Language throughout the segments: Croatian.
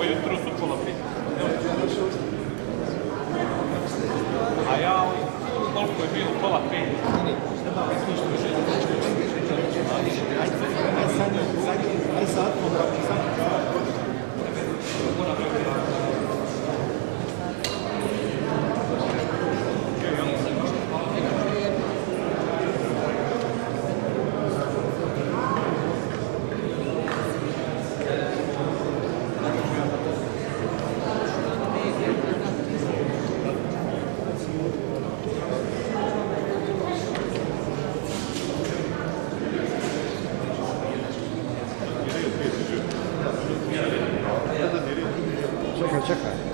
Ujutro su pola 5. A ja, koliko je bilo, pola 5? Aj sad, čekaj.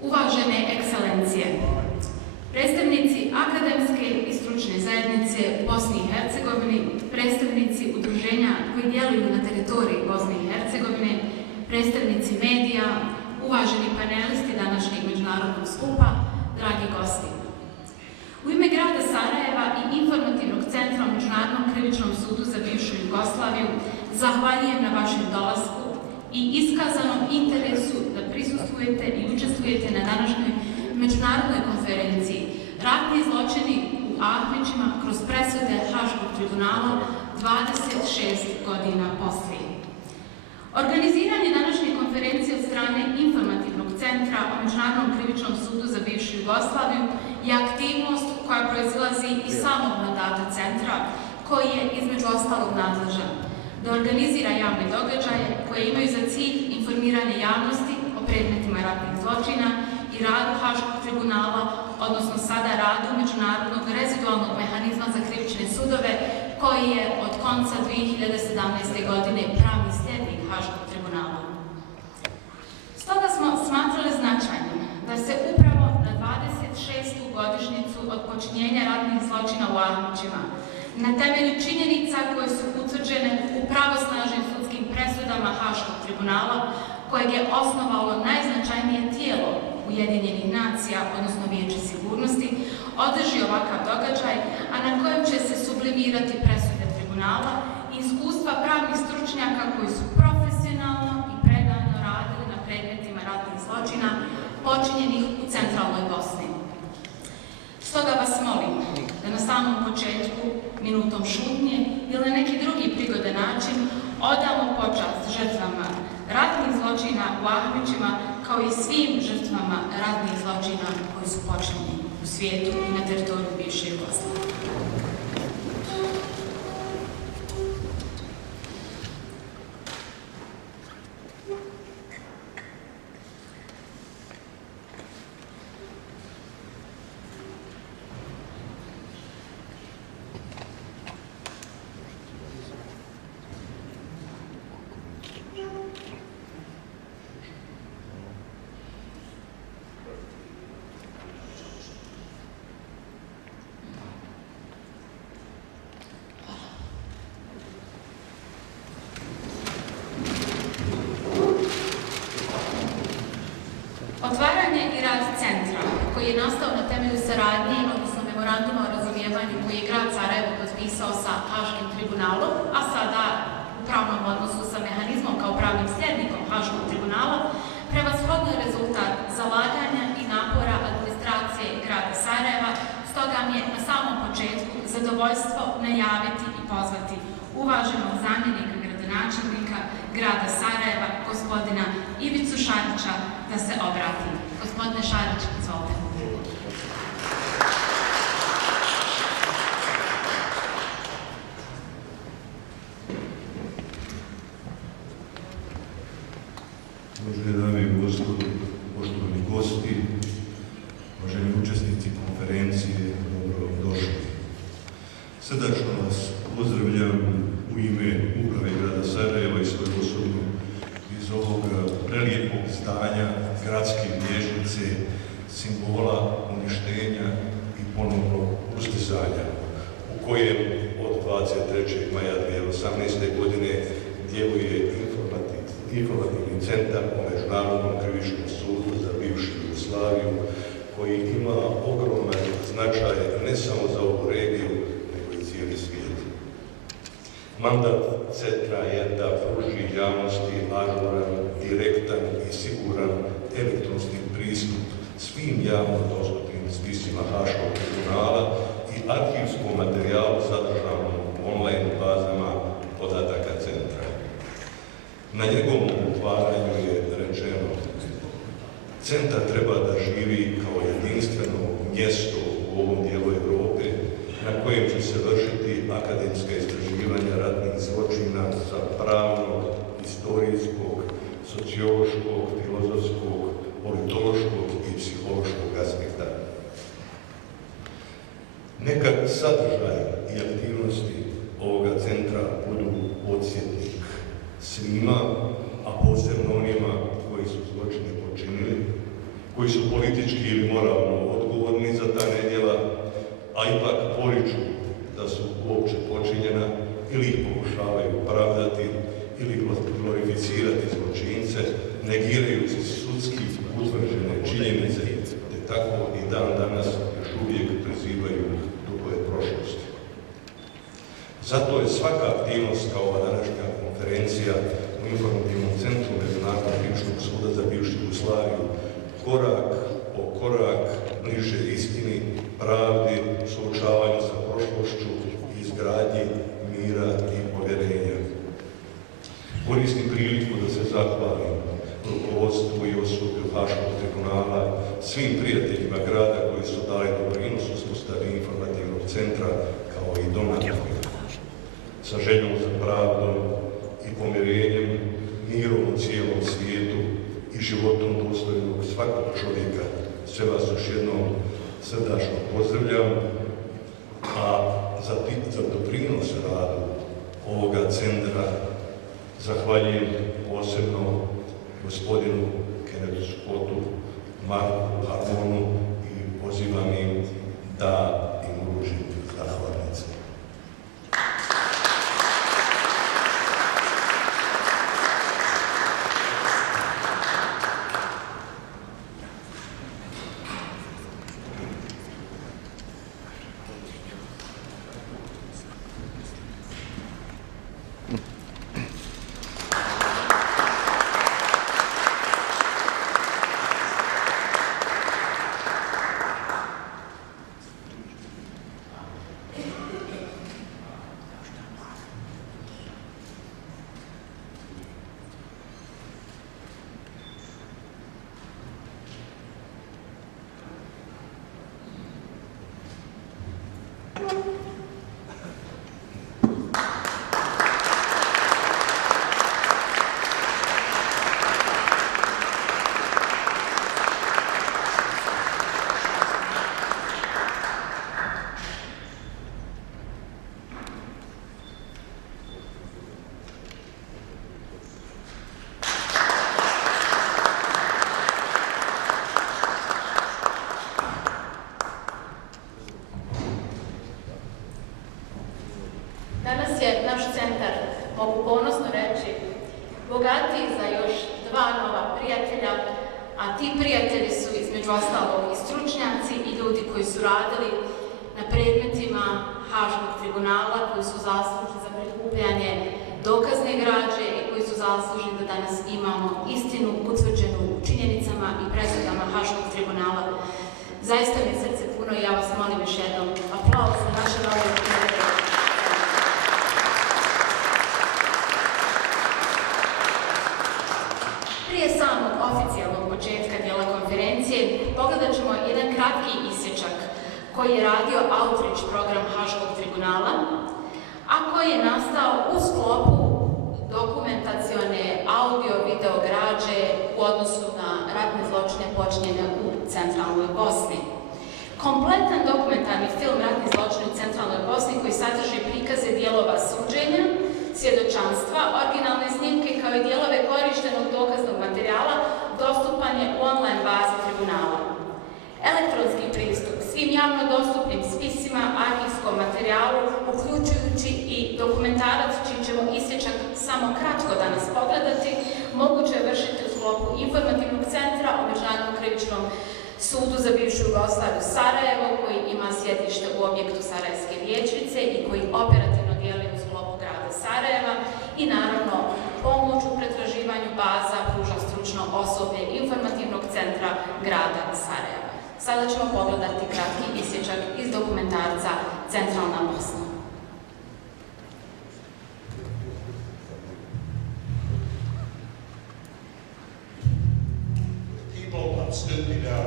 Uvažene ekscelencije, predstavnici akademske i stručne zajednice u Bosni i Hercegovini, predstavnici udruženja koji djeluju na teritoriji Bosne i Hercegovine, predstavnici medija, uvaženi panelisti današnjeg međunarodnog skupa, dragi gosti. U ime grada Sarajeva i Informativnog centra u Međunarodnom krivičnom sudu za bivšu Jugoslaviju zahvaljujem na vašem dolasku i iskazanom interesu da prisustvujete i učestvujete na današnjoj međunarodnoj konferenciji Ratni zločini u Ahmićima kroz presude Haškog tribunala 26 godina poslije. Organiziranje današnje konferencije od strane Informativnog centra o Međunarodnom krivičnom sudu za bivšu Jugoslaviju je aktivnost koja proizilazi iz samog mandata centra, koji je između ostalog nadležan da organizira javne događaje koje imaju za cilj informiranje javnosti o predmetima ratnih zločina i radu Haškog tribunala, odnosno sada radu Međunarodnog rezidualnog mehanizma za krivične sudove, koji je od konca 2017. godine pravni slijednik Haškog tribunala. Stoga smo smatrali značajnim da se upravo na 26. godišnjicu od počinjenja ratnih zločina u Ahmićima, na temelju činjenica koje su utvrđene u pravosnažnim sudskim presudama Haškog tribunala, kojeg je osnovalo najznačajnije tijelo Ujedinjenih nacija, odnosno Vijeće sigurnosti, održi ovakav događaj, a na kojem će se sublimirati presude tribunala i iskustva pravnih stručnjaka koji su profesionalno i predano radili na predmetima ratnih zločina počinjenih u centralnoj Bosni. Stoga vas molim da na samom početku minutom šutnje ili na neki drugi prigodan način odamo počast žrtvama ratnih zločina u Ahmićima, kao i svim žrtvama ratnih zločina koji su počinjeni u svijetu i na teritoriju bivše Jugoslavije. Otvaranje i rad centra, koji je nastao na temelju saradnje, odnosno memoranduma o razumijevanju koji je grad Sarajevo potpisao sa Haškim tribunalom, a sada u pravnom odnosu sa mehanizmom kao pravnim sljednikom Haškog tribunala, prevashodno je rezultat zalaganja i napora administracije grada Sarajeva, stoga mi je na samom početku zadovoljstvo najaviti i pozvati uvaženog zamjenika gradonačelnika grada Sarajeva, gospodina Ivicu Šarića, da se obrati. Gospodine Šarić, izvolite. Uvažene dame i gospodo, poštovani gosti, uvaženi učesnici konferencije, dobro vam došli. Srdačno vas pozdravljam u ime uprave grada Sarajeva i svoje osobno iz ovog prelijepog zdanja gradske vijećnice, simbola uništenja i ponovnog ustizanja, u kojem od 23. maja 2018. godine djeluje informativni centar o Međunarodnom krivičnom sudu za bivšu Jugoslaviju, koji ima ogroman značaj ne samo za ovu regiju, nego i cijeli svijet. Mandat centra je da pruži javnosti ažuran, direktan i siguran elektronski pristup svim javno dostupnim spisima Haškog tribunala i arhivskom materijalu sadržanom u online bazama podataka centra. Na njegovom otvaranju je rečeno: centar treba da živi kao jedinstveno mjesto u ovom dijelu Europe na kojem će se vršiti akademska istraživanja ratnih zločina sa pravnog, historijskog, sociološkog, filozofskog, politološkog i psihološkog aspekta. Neka sadržaj i aktivnosti ovoga centra budu podsjetnik svima, a posebno onima koji su zločine počinili, koji su politički ili moralno odgovorni za ta nedjela, a ipak poriču da su uopće počinjena ili ih pokušavaju opravdati ili glorificirati zločince, negirajući sudski utvrđene činjenice, te tako i dan danas još uvijek prizivaju dugove prošlosti. Zato je svaka aktivnost kao ova današnja konferencija u informativnom centru Međunarodnog krivičnog suda za bivšu Jugoslaviju korak po korak bliže istini, pravdi, suočavanju sa prošlošću i izgradnji mira i povjerenja. Koristim priliku da se zahvalim rukovodstvu i osoblju Haškog tribunala, svim prijateljima grada koji su dali doprinos uspostavi informativnog centra kao i donatorima. Sa željom za pravdom i pomirenjem, mirom u cijelom svijetu i životom dostojnog svakog čovjeka, sve vas još jednom srdačno pozdravljam, a za doprinos radu ovoga centra zahvaljujem posebno gospodinu Kennethu Scottu, Marku Harmonu i pozivam im da im uručim zahvalnice. je naš centar, mogu ponosno reći, bogatiji za još 2 nova prijatelja, a ti prijatelji su između ostalog i stručnjaci i ljudi koji su radili na predmetima Haškog tribunala, koji su zaslužni za prikupljanje dokazne građe i koji su zaslužni da danas imamo istinu utvrđenu u činjenicama i presudama Haškog tribunala. Zaista mi je srce puno i ja vas molim još jednom aplauz za naše nove prijatelje. Prije samog oficijalnog početka dijela konferencije pogledat ćemo jedan kratki isječak koji je radio outreach program Haškog tribunala, a koji je nastao u sklopu dokumentacione audio-video građe u odnosu na ratne zločine počinjene u centralnoj Bosni. Kompletan dokumentarni film Ratni zločini u centralnoj Bosni koji sadrži prikaze dijelova suđenja, svjedočanstva, originalne snimke kao i dijelove korištenog dokaznog materijala dostupan je u online bazi tribunala. Elektronski pristup svim javno dostupnim spisima, arhivskom materijalu, uključujući i dokumentarac čiji ćemo isječak samo kratko danas pogledati, moguće je vršiti u sklopu informativnog centra o Međunarodnom krivičnom sudu za bivšu Jugoslaviju Sarajevo, koji ima sjedište u objektu Sarajevske vijećnice i koji operativno djeluje u sklopu grada Sarajeva i naravno pomoć u pretraživanju baza pruža stručno osoblje informativnog centra grada Sarajeva. Sada ćemo pogledati kratki isječak iz dokumentarca Centralna Bosna. People of Stupnido,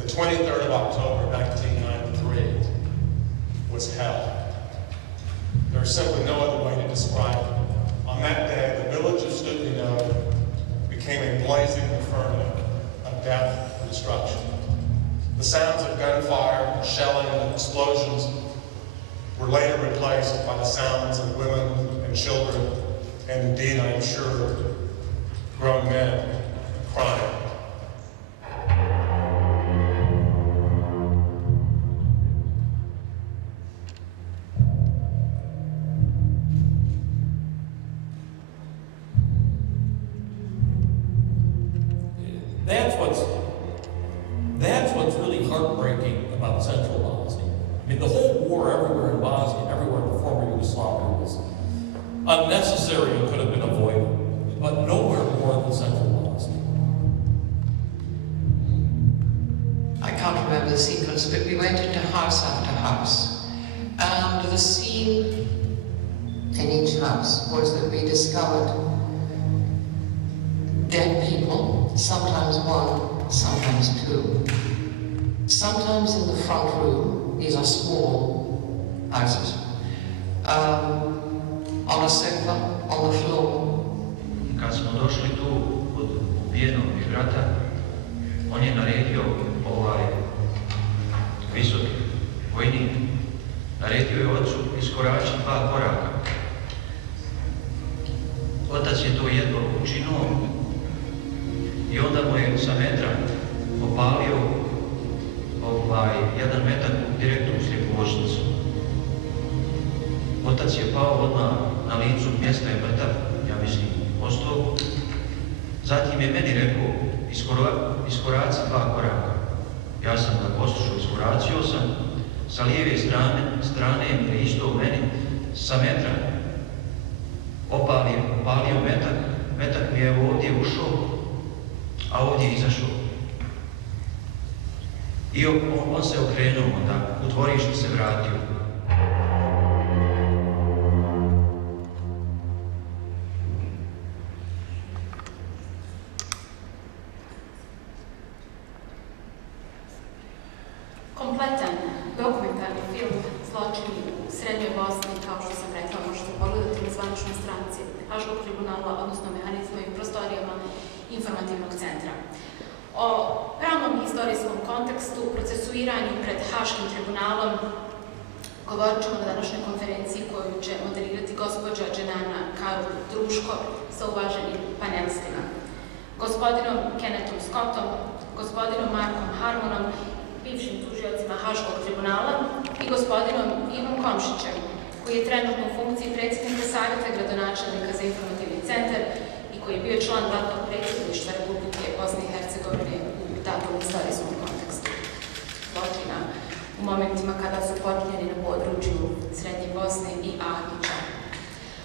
the 23rd of October 1993 was hell. There is simply no other way to describe it. On that day, the village of Stupnido became a blazing inferno of death and destruction. The sounds of gunfire, shelling, and explosions were later replaced by the sounds of women and children, and indeed, I am sure, grown men crying. That's what's really heartbreaking about Central Bosnia. I mean, the whole war everywhere in Bosnia, everywhere in the former Yugoslavia was unnecessary and could have been avoided, but nowhere more than Central Bosnia. I can't remember the sequence, but we went into house after house, and the scene in each house was that we discovered dead people, sometimes one, sometimes two. Sometimes in the front room, these are small houses, on a sofa, on the floor. Kad smo došli tu kod ubijenog brata, on je naredio visoki vojnik, naredio je ocu iskorači 2 koraka. Otac je to jedva učinuo i onda mu je sa metra opalio jedan metak direktno u slijepošnicu. Otac je pao odmah na licu, mjesta je mrtav, ja mislim, ostao. Zatim je meni rekao, iskoraci 2 koraka. Ja sam ga poslušao, iskoracio sam, sa lijeve strane je isto u meni, sa metra opalio metak mi je ovdje ušao, a ovdje je izašao. I on se okrenuo onda, u dvorište se vratio. Kompletan dokumentarni film Zločini u Srednjoj Bosni, kao što sam rekla, možete pogledati na zvaničnoj stranici Haškog tribunala, odnosno mehanizmovim prostorijama informativnog centra. O pravnom i historijskom kontekstu, procesuiranju pred Haškim tribunalom govorit ćemo na današnjoj konferenciji koju će moderirati gospođa Dženana Karul-Druško sa uvaženim panelistima. Gospodinom Kennethom Scottom, gospodinom Markom Harmonom, bivšim tužiocima Haškog tribunala i gospodinom Ivom Komšićem, koji je trenutno u funkciji predsjednika savjeta gradonačelnika za informativni centar i koji je bio član ratnog predsjedništva Republike Bosne i Hercegovine u datom istorijskom kontekstu zločina u momentima kada su počinjeni na području Srednje Bosne i Ahmića.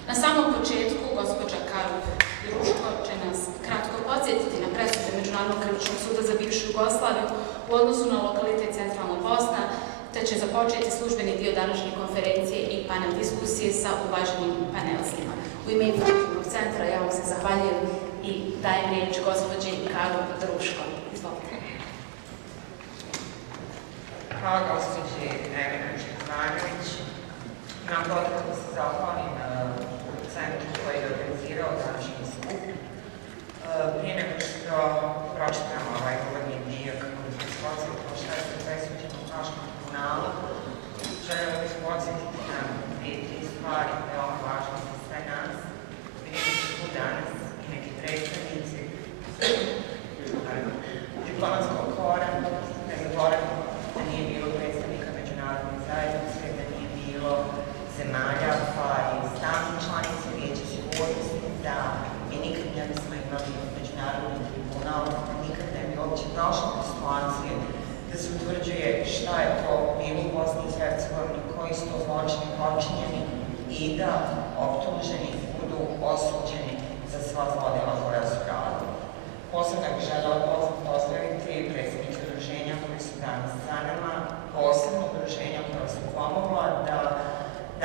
Na samom početku, gospođa Karup Druško će nas kratko podsjetiti na presude Međunarodnog krivičnog suda za bivšu Jugoslaviju u odnosu na lokalitet Centralna Bosna, te će započeti službeni dio današnje konferencije i panel diskusije sa uvaženim panelistima. U ime Informativnog centra ja vam se zahvaljujem i dajem riječ gospođi Karup Druško. Izvolite. Hvala gospođi Nevenović Ivanović. Imam potrebu da se zahvalim centru koji je organizirao današnji skup. Prije nego što pročitam ovaj uvodni dio kako bih vas podsjetila šta je presuđeno u Haškom tribunalu, želim bih podsjetiti na tri stvari veoma važne za sve nas. Vidimo se tu danas i neki predstavnici diplomatskog kora, da zaboravimo da nije bilo predstavnika međunarodne zajednice, da nije bilo zemalja pa i stalnih članica Vijeća sigurnosti, da mi nikad ne bismo imali međunarodni tribunal, nikad ne bi uopće došli do situacije da se utvrđuje šta je to bilo u Bosni i Hercegovini, koji su to zločini počinjeni i da optuženi budu osuđeni za sva zlodela koja su radili. Posebno bih želela pozdraviti predsjednike udruženja koji su danas sa nama, posebno udruženja koja su pomogla da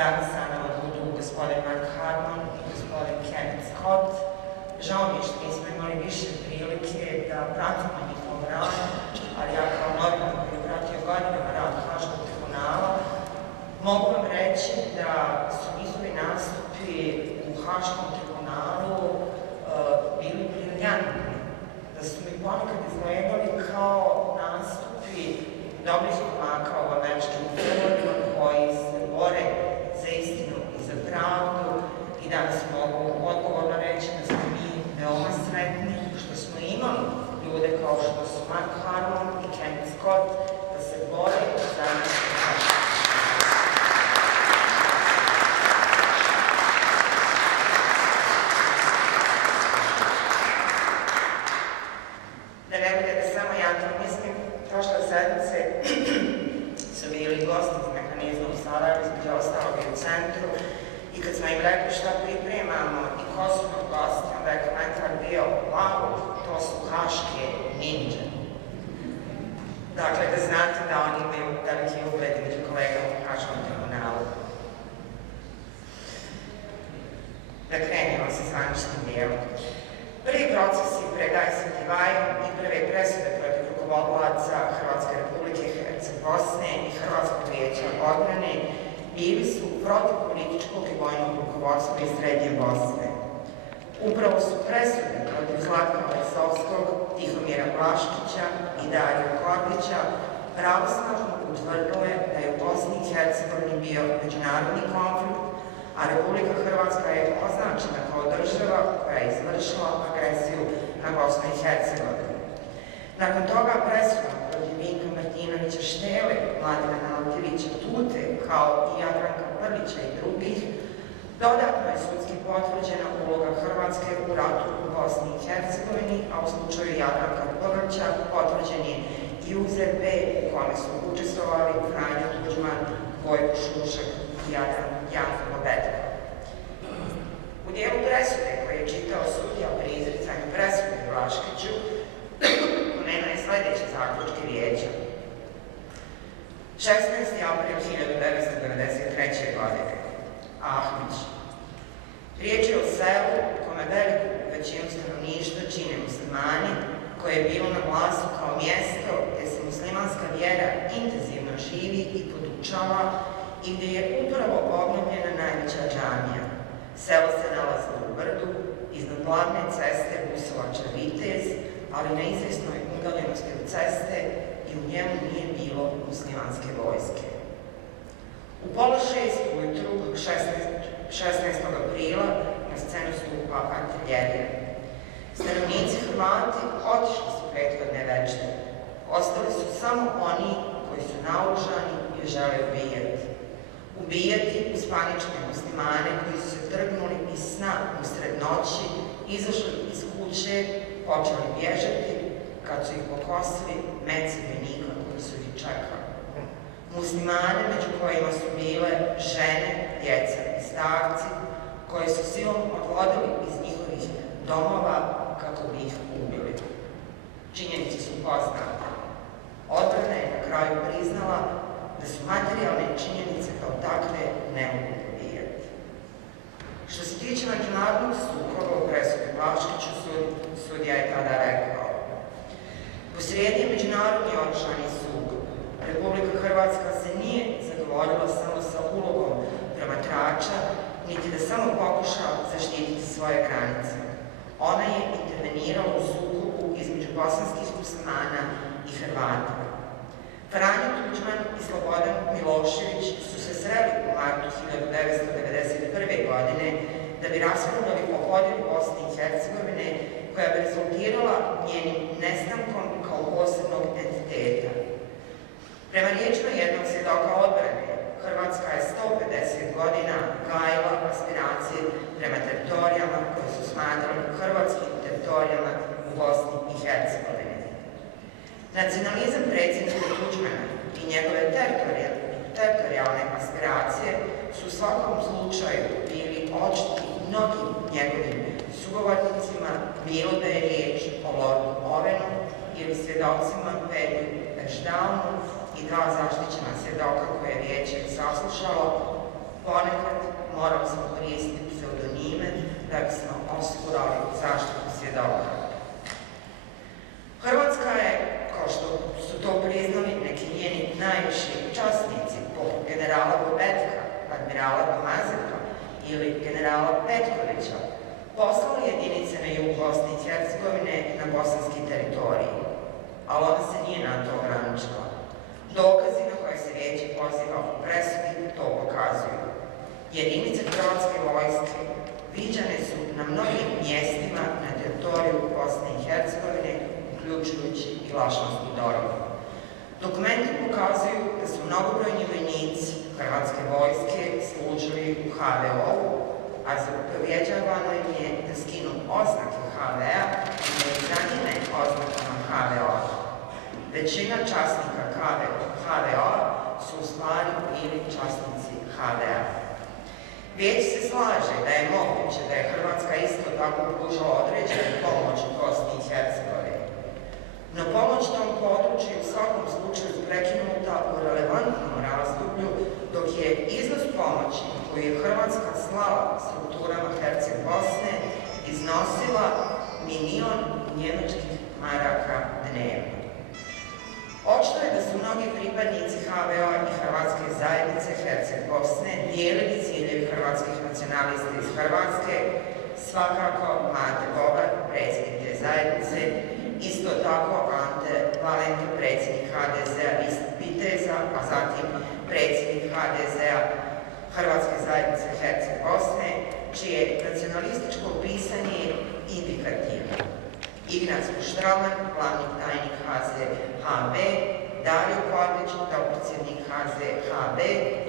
danas sa nama budu gospodin Mark Harmon i gospodin Kenneth Scott. Žao mi je što nismo imali više prilike da pratimo njihov rad, ali ja kao novinar koji je pratio godinama rad Haškog tribunala, mogu vam reći da su njihovi nastupi u Haškom tribunalu bili briljantni, da su mi ponekad izgledali kao nastupi dobrih momaka u američkim filmovima koji se bore za istinu i za pravdu i danas mogu odgovorno reći da smo mi veoma sretni što smo imali ljude kao što su Mark Harmon i Kenneth Scott da se bore za naše pravdu. Da ne bude da samo ja to mislim, prošle sedmice su bili gosti iz Mehanizma u Sarajevu, između ostalog i u centru, i kad smo im rekli šta pripremamo i ko su nam gosti, onda je komentar bio, wow, to su haške ninja. Dakle, da znate da oni imaju veliki ugled među kolegama u Haškom tribunalu. Da krenemo sa zvaničnim dijelom. Prvi procesi pred ICTY-om i prve presude protiv rukovodilaca Hrvatske republike Bosne i Hrvatskog vijeća odbrane bili su protiv političkog i vojnog rukovodstva iz Srednje Bosne. Upravo su presude protiv Zlatka Lesovskog, Tihomira Vlaškića i Darija Kordića pravosnažno utvrdile da je u Bosni i Hercegovini bio međunarodni konflikt, a Republika Hrvatska je označena kao država koja je izvršila agresiju na Bosnu i Hercegovinu. Nakon toga presuda protiv Vinka Martinovića Štele, Mladena Nalativića Tute, kao i Jadranka Prlića i drugih, dodatno je sudski potvrđena uloga Hrvatske u ratu u Bosni i Hercegovini, a u slučaju Jadranka Prlića potvrđen je i UZP u kome su učestvovali Franjo Tuđman, Gojko Šušak i Janko Bobetka. U dijelu presude koje je čitao sudija pri izricanju presude Vlaškiću, pomenuo je sledeće zaključke vijeća. 16. april 1993. godine. Ahmić. Riječ je o selu u kome veliku većinu stanovništva čine muslimani, koje je bilo na glasu kao mjesto gdje se muslimanska vjera intenzivno živi i podučava i gdje je upravo obnovljena najveća džamija. Selo se nalazi u brdu, iznad glavne ceste Busovača-Vitez, ali na izvjesnoj udaljenosti od ceste i u njemu nije bilo muslimanske vojske. U 5:30 ujutru 16. aprila na scenu stupa artiljerija. Stanovnici Hrvati otišli su prethodne večeri. Ostali su samo oni koji su naoružani i žele ubijati. ubijati uspanične muslimane koji su se trgnuli iz sna usred noći, izašli iz kuće, počeli bježati kad su ih pokosili meci vojnika koji su ih čekali. Muslimane među kojima su bile žene, djeca i starci koji su silom odvodili iz njihovih domova kako bi ih ubili. Činjenice su poznate. Odbrana je na kraju priznala da su materijalne činjenice kao takve ne mogu pobijati. Što se tiče međunarodnog sukoba u presudi Blaškiću, sudija je tada rekao: posrijedi je međunarodni oružani sukob. Republika Hrvatska se nije zadovoljila samo sa ulogom promatrača, niti da samo pokuša zaštititi svoje granice. Ona je intervenirala u sukobu između bosanskih muslimana i Hrvata. Franjo Tuđman i Slobodan Milošević su se sreli u martu 1991. godine da bi raspravljali o podjeli Bosne i Hercegovine, koja bi rezultirala njenim nestankom kao posebnog entiteta. Prema riječima jednog svjedoka odbrane, Hrvatska je 150 godina gajila aspiracije prema teritorijama koje su smatrali hrvatskim teritorijama u Bosni i Hercegovini. Nacionalizam predsjednika Tuđmana i njegove teritorijalne aspiracije su u svakom slučaju bili očiti mnogim njegovim sugovornicima, bilo da je riječ o Lordu Ovenu ili svjedocima Pedru Ešdaunu i dva zaštićena svjedoka koje je vijeće saslušalo. Ponekad morali smo koristiti pseudonime da bismo osigurali zaštitu svjedoka. Hrvatska je, kao što su to priznali neki njeni najviši časnici, poput generala Bobetka, admirala Domazeka ili generala Petkovića, poslala jedinice na jug Bosne i Hercegovine na bosanski teritorij, ali ona se nije na to ograničila. Dokazi na koje se vijeće poziva u presudi to pokazuju. Jedinice hrvatske vojske viđane su na mnogim mjestima na teritoriju Bosne i Hercegovine, uključujući i Vlašansku Doru. Dokumenti pokazuju da su mnogobrojni vojnici hrvatske vojske služili u HVO-u, a zapovjeđavano im je da skinu oznake HV-a i da ih zamijene oznakama HVO-a. Većina časnika HVO-a su u stvari bili časnici HV-a. Vijeće se slaže da je moguće da je Hrvatska isto tako pružala određenu pomoć u Bosni i Hercegovini. No pomoć tom području u svakom slučaju prekinuta u relevantnom razdoblju, dok je iznos pomoći koju je Hrvatska slala strukturama Herceg Bosne iznosila 1.000.000 njemačkih maraka dnevno. Očito je da su mnogi pripadnici HVO i Hrvatske zajednice Herceg Bosne dijelili ciljevi hrvatskih nacionalista iz Hrvatske, svakako Mate Boban, predsjednik te zajednice, isto tako Ante Valente, predsjednik HDZ-a iz Viteza, a zatim predsjednik HDZ-a Hrvatske zajednice Herceg Bosne, čije nacionalističko pisanje je indikativno. Ignacko Štraman, glavni tajnik HZHB, Dario Kordić, dopredsjednik HZHB,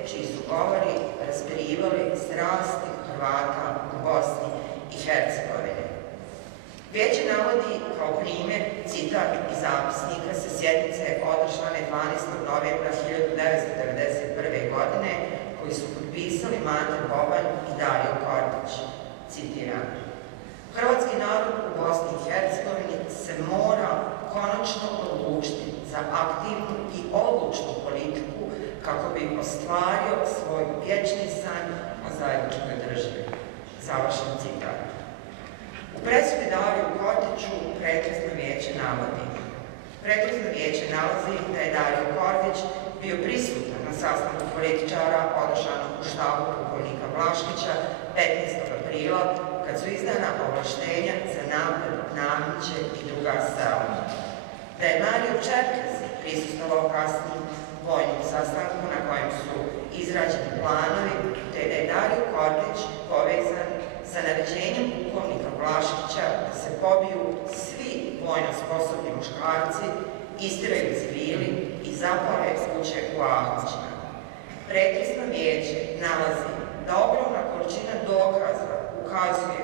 čiji su govori raspirivali strasti Hrvata u Bosni i Hercegovini. Vijeće navodi kao primjer citat iz zapisnika sa sjednice održane 12. novembra 1991. godine, koji su potpisali Mate Boban i Dario Kordić. Citiram: Hrvatski narod u Bosni i Hercegovini se mora konačno odlučiti za aktivnu i odlučnu politiku kako bi ostvario svoj vječni san o zajedničkoj državi. Završen citat. U presudi Dariju Kordiću prethodno vijeće navodi: prethodno vijeće nalazi da je Dario Kordić bio prisutan na sastanku političara održanog u štabu pukovnika Blaškića 15. aprila, kad su izdana ovlaštenja za napad na Ahmiće i druga sela. Da je Mario Čerkez prisustvovao kasnijim vojnim sastanku na kojem su izrađeni planovi, te da je Dario Kordić povezan sa naređenjem pukovnika Blaškića da se pobiju svi vojno sposobni muškarci, istiraju civili i zapale kuće u Ahmićima. Pretresno vijeće nalazi da ogromna količina dokaza ukazuje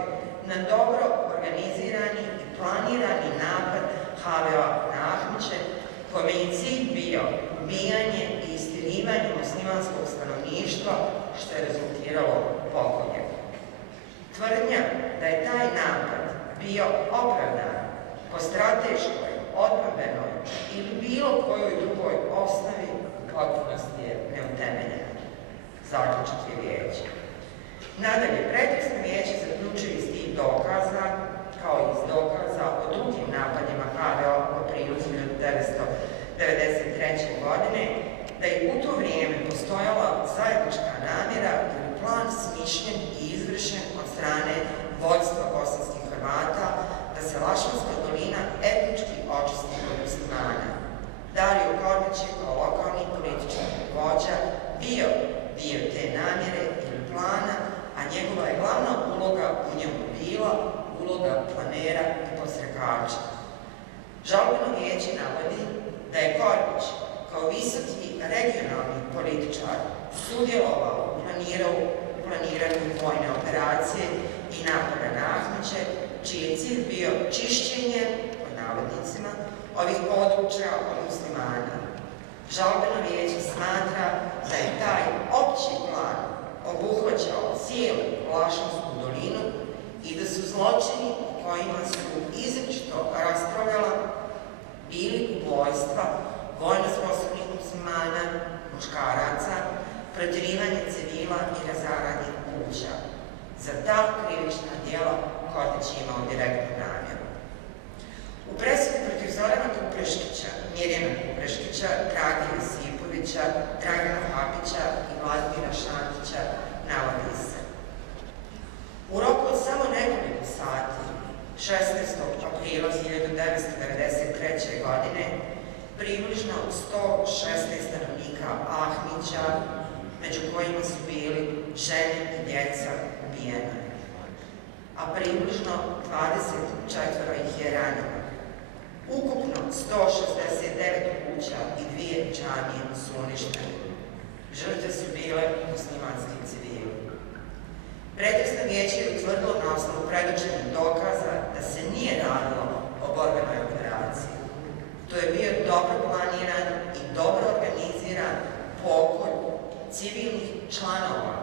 na dobro organizirani i planirani napad HVO na Ahmiće, kome je cilj bio ubijanje i istirivanje muslimanskog stanovništva, što je rezultiralo pokoljem. Tvrdnja da je taj napad bio opravdan po strateškoj, odbrambenoj ili bilo kojoj drugoj osnovi u potpunosti je neutemeljena. Zaključak je vijeće. Nadalje, pretresno vijeće zaključuje iz tih dokaza, kao i iz dokaza o drugim napadima HVO u aprilu 1993. godine, da je u to vrijeme postojala zajednička namjera ili plan smišljen i izvršen od strane vođstva bosanskih Hrvata da se Lašvanska dolina etnički očisti od muslimana. Dario Kornić je kao lokalni politički vođa bio dio te namjere ili plana, a njegova je glavna uloga u njemu bila uloga planera i posrekača. Žalbeno vijeće navodi da je Kornić kao visoki regionalni političar sudjelovao u planiranju vojne operacije i napada na Ahmiće, čiji je cilj bio čišćenje, pod navodnicima, ovih područja od muslimana. Žalbeno vijeće smatra da je taj opći plan obuhvaćao cijelu Lašvansku dolinu i da su zločini u kojima su izričito raspravljala bili ubojstva vojno sposobnih muslimana, muškaraca, protjerivanje civila i razaranje kuća. Za ta krivična djela Kornić je imao direktnu namjeru. U presudi protiv Zorana Kupreškića, Mirjana Kupreškića, Drage Josipovića, Dragana Papića i Vladimira Šantića navodi se: u roku od samo nekoliko sati, 16. aprila 1993. godine, približno 116 stanovnika Ahmića, među kojima su bili žene i djeca, ubijena, a približno 24 ih je ranjeno. Ukupno 169 kuća i 2 džamije su uništene. Žrtve su bile muslimanski civili. Pretresno vijeće je utvrdilo na osnovu predočenih dokaza da se nije radilo o borbenoj operaciji. To je bio dobro planiran i dobro organiziran pokolj civilnih članova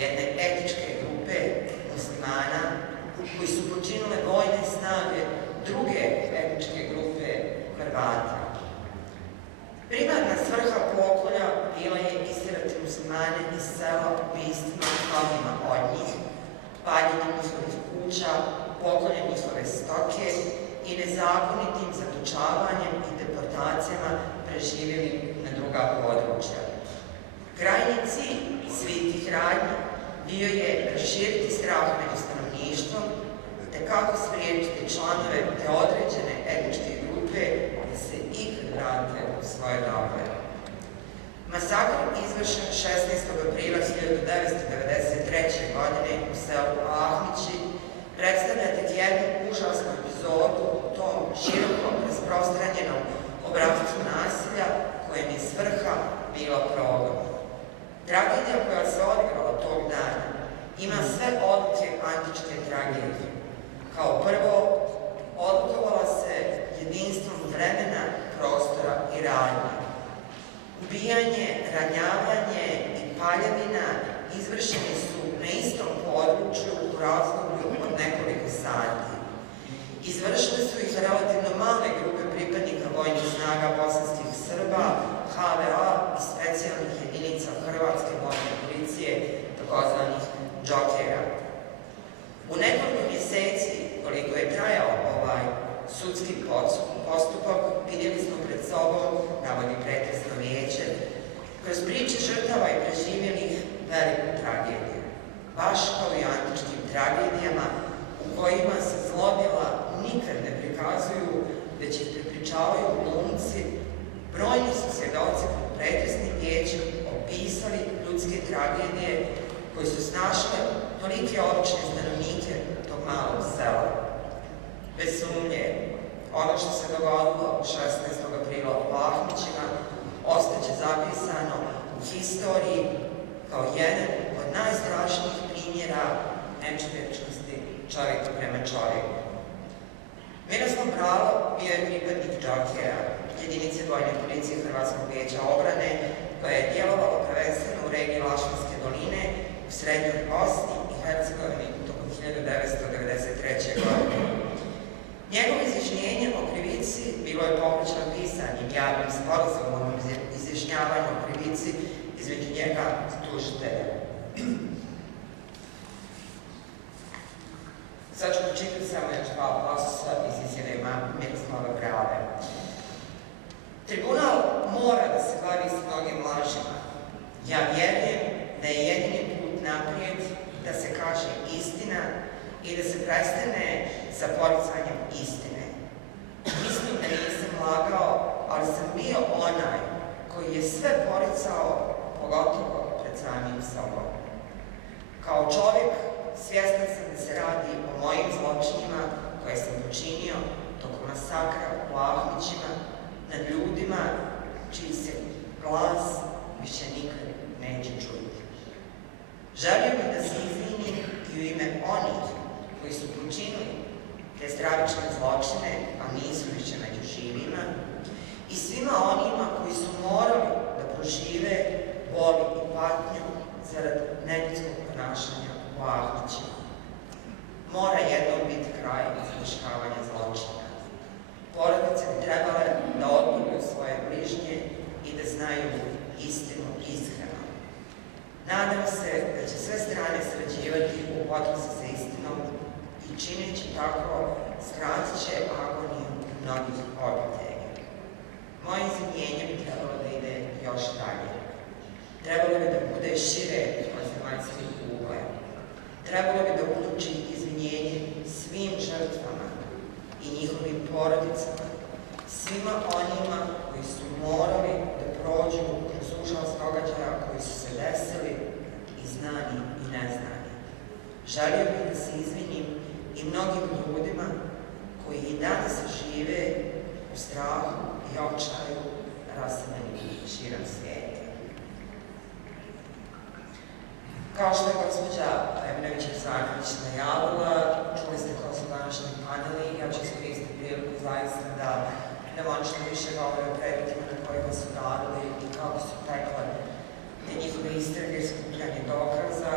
jedne etničke grupe muslimana koji su počinile vojne snage druge etničke grupe Hrvata. Primarna svrha pokolja bila je istjerati muslimane iz sela ubistvima mnogima od njih, paljenjem njihovih kuća, pokoljem njihove stoke i nezakonitim zatočavanjem i deportacijama preživjeli na druga područja. Krajnji cilj svih tih radnji bio je raširiti strah među stanovništvom, te kako spriječiti članove te određene etničke grupe da se ikad vrate u svoje domove. Masakr izvršen 16. aprila 1993. godine u selu Ahmići predstavlja tek jednu užasnu epizodu u tom široko rasprostranjenom obrascu nasilja kojem je svrha bila progon. Tragedija koja se odigrala tog dana ima sve odlike antičke tragedije. Kao prvo, odlikovala se jedinstvom vremena, prostora i radnje. Ubijanje, ranjavanje i paljevina izvršeni su na istom području u razdoblju od nekoliko sati. Izvršile su ih relativno male grupe pripadnika vojnih snaga bosanskih Srba, HVO i specijalnih jedinica Hrvatske vojne policije, takozvanih džokera. U nekoliko mjeseci, koliko je trajao ovaj sudski postupak, vidjeli smo pred sobom, navodi pretresno vijeće, kroz priče žrtava i preživjelih veliku tragediju. Baš kao i antičkim tragedijama u kojima se zlodjela nikad ne prikazuju, već ih prepričavaju glumci, brojni su svjedoci pred pretresnim vijećem opisali ljudske tragedije koje su snašle tolike obične stanovnike tog malog sela. Bez sumnje, ono što se dogodilo 16. aprila u Ahmićima ostaće zapisano u historiji kao jedan od najstrašnijih primjera nečovječnosti čovjeka prema čovjeku. Miroslav Bralo bio je pripadnik Džokera, jedinice vojne policije Hrvatskog vijeća obrane, koja je djelovala prvenstveno u regiji Lašvanske doline u srednjoj Bosni i Hercegovini tokom 1993. godine. Njegovo izjašnjenje o krivici bilo je popraćeno pisanim javnim sporazumom o izjašnjavanju o krivici između njega i tužitelja. Sad ću pročitati samo još dva pasusa iz izjave Miroslava Brale. Tribunal mora da se bavi s mnogim lažima. Ja vjerujem da je jedini put naprijed da se kaže istina i da se prestane sa poricanjem istine. Mislim da nisam lagao, ali sam bio onaj koji je sve poricao, pogotovo pred samim sobom. Kao čovjek svjestan sam da se radi o mojim zločinima koje sam počinio tokom masakra u Ahmićima nad ljudima čiji se glas više nikad neće čuti. Želio bih da se izvinim i u ime onih koji su počinili te stravične zločine, a nisu više među živima, i svima onima koji su morali da prožive bol i patnju zarad neljudskog ponašanja u Ahmićima. Mora jednom biti kraj izvršavanja zločina. Porodice bi trebale da odluju svoje bližnje i da znaju istinu iskreno. Nadam se da će sve strane sarađivati u potrazi za istinom i čineći tako skratit će agoniju mnogih obitelji. Moje izvinjenje bi trebalo da ide još dalje. Trebalo bi da bude šire od zemaljskih ugla. Trebalo bi da uključi izvinjenje svim žrtvama i njihovim porodicama, svima onima koji su morali da prođu kroz užas događaja koji su se desili i znani i neznani. Želio bih da se izvinim i mnogim ljudima koji i danas žive u strahu i očaju raseljeni širom svijeta. Kao što je gospođa Eminović-Zakrić najavila, čuli ste ko su današnji paneli, ja ću iskoristiti priliku zaista da ono što više govore o predmetima na kojima su radili i kako su tekle te njihove istrage i skupljanje dokaza.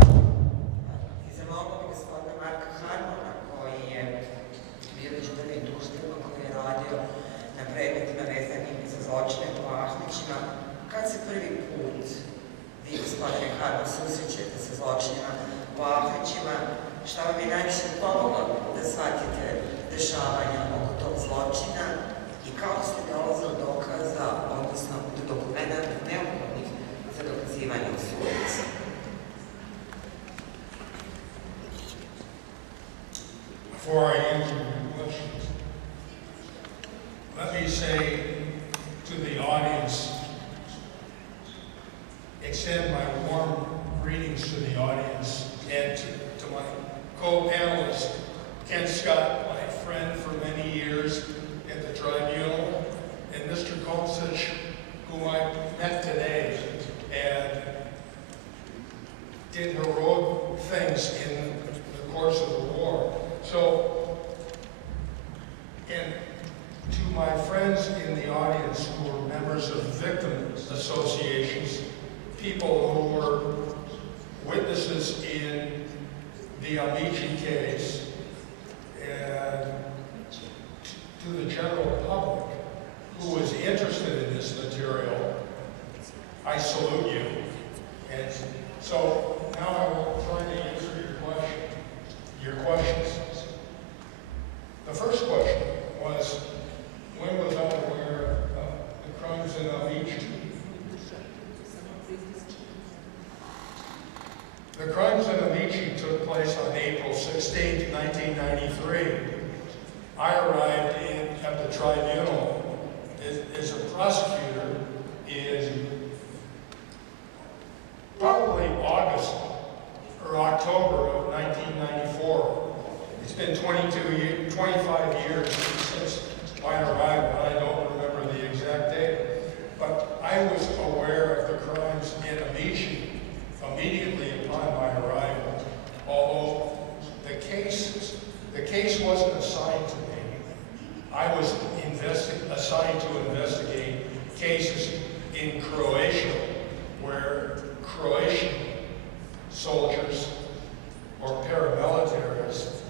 I zamolila bih gospodina Marka Harmona, koji je bio već prvi tužitelj koji je radio na predmetima vezanim za zločine po Ahmićima, kad se prvi put vi, gospodine Harmon, susrećete sa zločinima po Ahmićima, šta vam je najviše pomoglo da shvatite dešavanja oko tog zločina i kako ste dolazili do dokaza, odnosno do dokumenta neophodnih za dokazivanje u sudnici. Before I answer your questions, let me say to the audience, extend my warm greetings to the audience and to my co-panelist, Ken Scott, my friend for many years at the tribunal, and Mr. Kolsich, whom I met today and did heroic things in the course of the war. So, and to my friends in the audience who are members of victim associations, people who were witnesses in the Amici case, and to the general public who is interested in this material, I salute you. And so now I will try to answer your questions. The first question was, when was I aware of the crimes in Amici? The crimes in Amici took place on April 16, 1993. I arrived at the tribunal as a prosecutor in probably August or October of 1994. It's been 25 years since I arrived, but I don't remember the exact date. But I was aware of the crimes in Amici immediately upon my arrival, although the case wasn't assigned to me. I was assigned to investigate cases in Croatia where Croatian soldiers or paramilitaries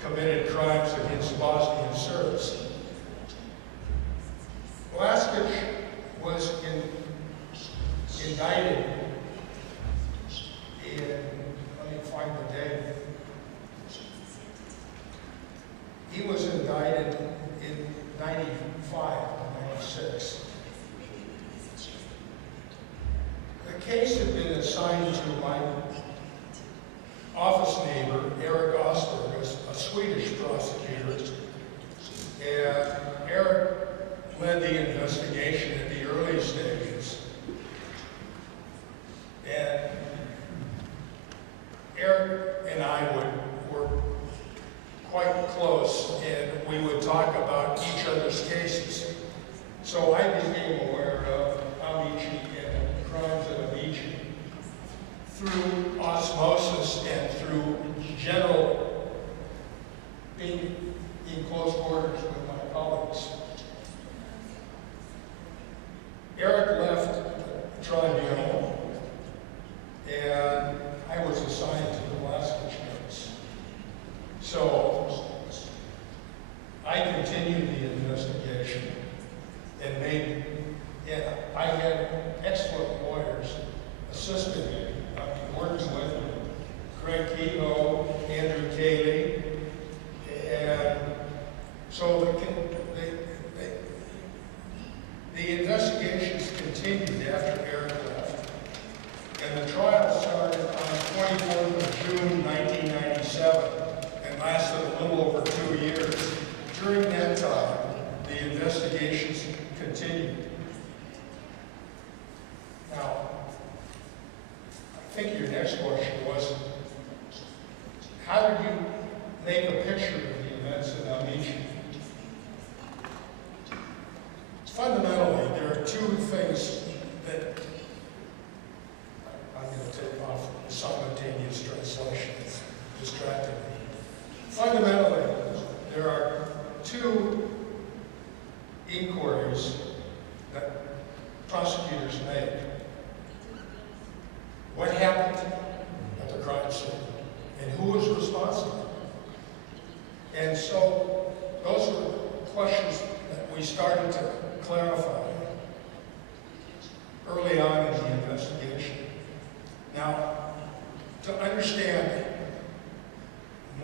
committed crimes against Bosnian Serbs. Vlasic was indicted in, let me find the date. He was indicted in 95, 96. The case had been assigned to my office neighbor, Eric Osberg, a Swedish prosecutor. And Eric led the investigation at the early stages. And Eric and I were quite close, and we would talk about each other's cases. So I became aware of Amici and the crimes of Amici through osmosis and through general being in close quarters with my colleagues. Eric left the tribunal, and I was assigned to the Vlasic case. So I continued the investigation and I had excellent lawyers assisting me, working with me, Craig Kehoe, Andrew Cayley, and so the investigations continued after Eric left, and the trial started on the 24th of June, 1997, and lasted a little over 2 years. During that time, the investigations continued. Now, I think your next question was, how did you make a picture of the events in Amici? Fundamentally, there are two things that I'm going to take off the simultaneous translation. It's distracting me. Fundamentally, there are two inquiries that prosecutors make. What happened at the crime scene, and who was responsible? And so those are questions that we started to clarify early on in the investigation. Now, to understand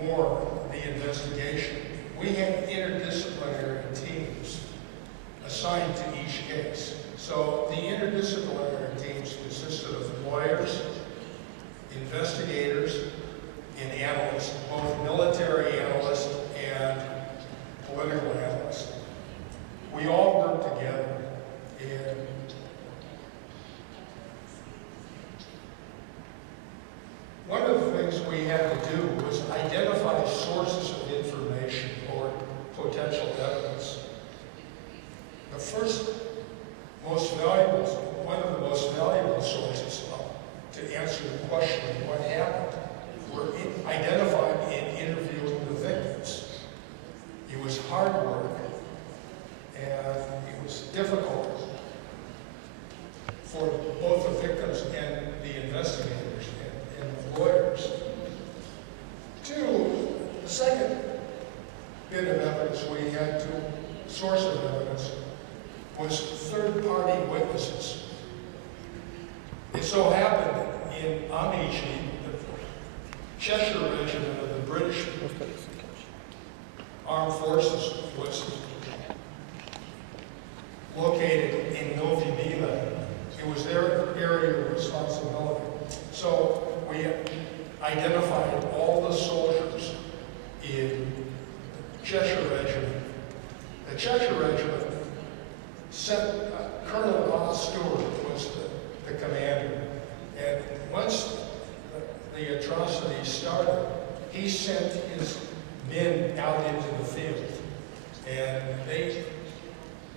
more the investigation, we had interdisciplinary teams assigned to each case. So the interdisciplinary teams consisted of lawyers, investigators, and analysts, both military analysts and political analysts. We all worked together, and one of the things we had to do was identify sources of information or potential evidence. The first most valuable, one of the most valuable sources to answer the question of what happened were identified in interviewing the victims. It was hard work, and it was difficult for both the victims and the investigators and the lawyers. Two, the second bit of evidence we had to, source of evidence, was third-party witnesses. It so happened in Amici, the Cheshire Regiment of the British Armed Forces was located in Novi Bila. It was their area of responsibility. So we identified all the soldiers in the Cheshire Regiment. The Cheshire Regiment sent Colonel Bob Stewart was the commander. And once the atrocities started, he sent his men out into the field. And they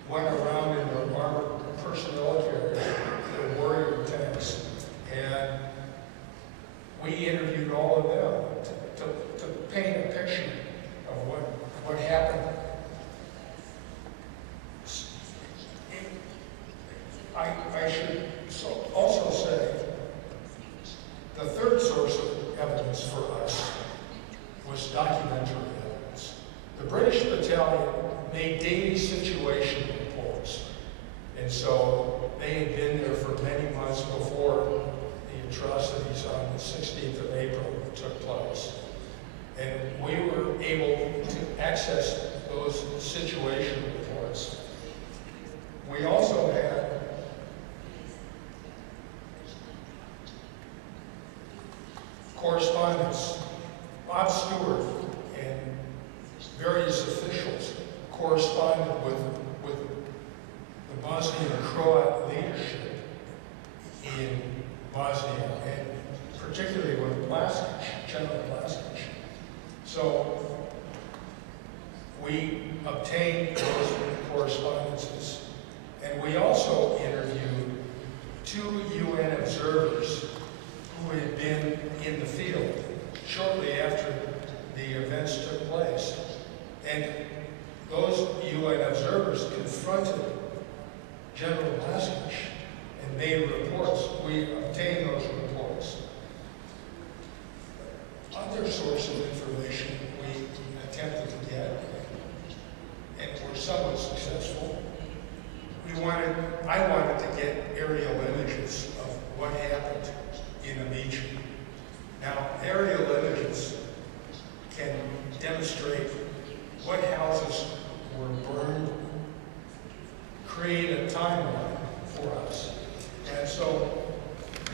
went around in their armored personnel carriers, their warrior tanks. And we interviewed all of them to paint a picture of what happened. I should also say, the third source of evidence for us was documentary evidence. The British battalion made daily situation reports, and so they had been there for many months before the atrocities on the 16th of April took place. And we were able to access those situation reports. We also had correspondence. Bob Stewart and various officials corresponded with the Bosnian Croat leadership in Bosnia, and particularly with Blaskić, General Blaskić. So we obtained those correspondences, and we also interviewed 2 UN observers who had been in the field shortly after the events took place. And those UN observers confronted General Blaskić and made reports. We obtained those reports. Other source of information we attempted to get, and were somewhat successful. I wanted to get aerial images of what happened in Amici. Now, aerial images can demonstrate what houses were burned, create a timeline for us. And so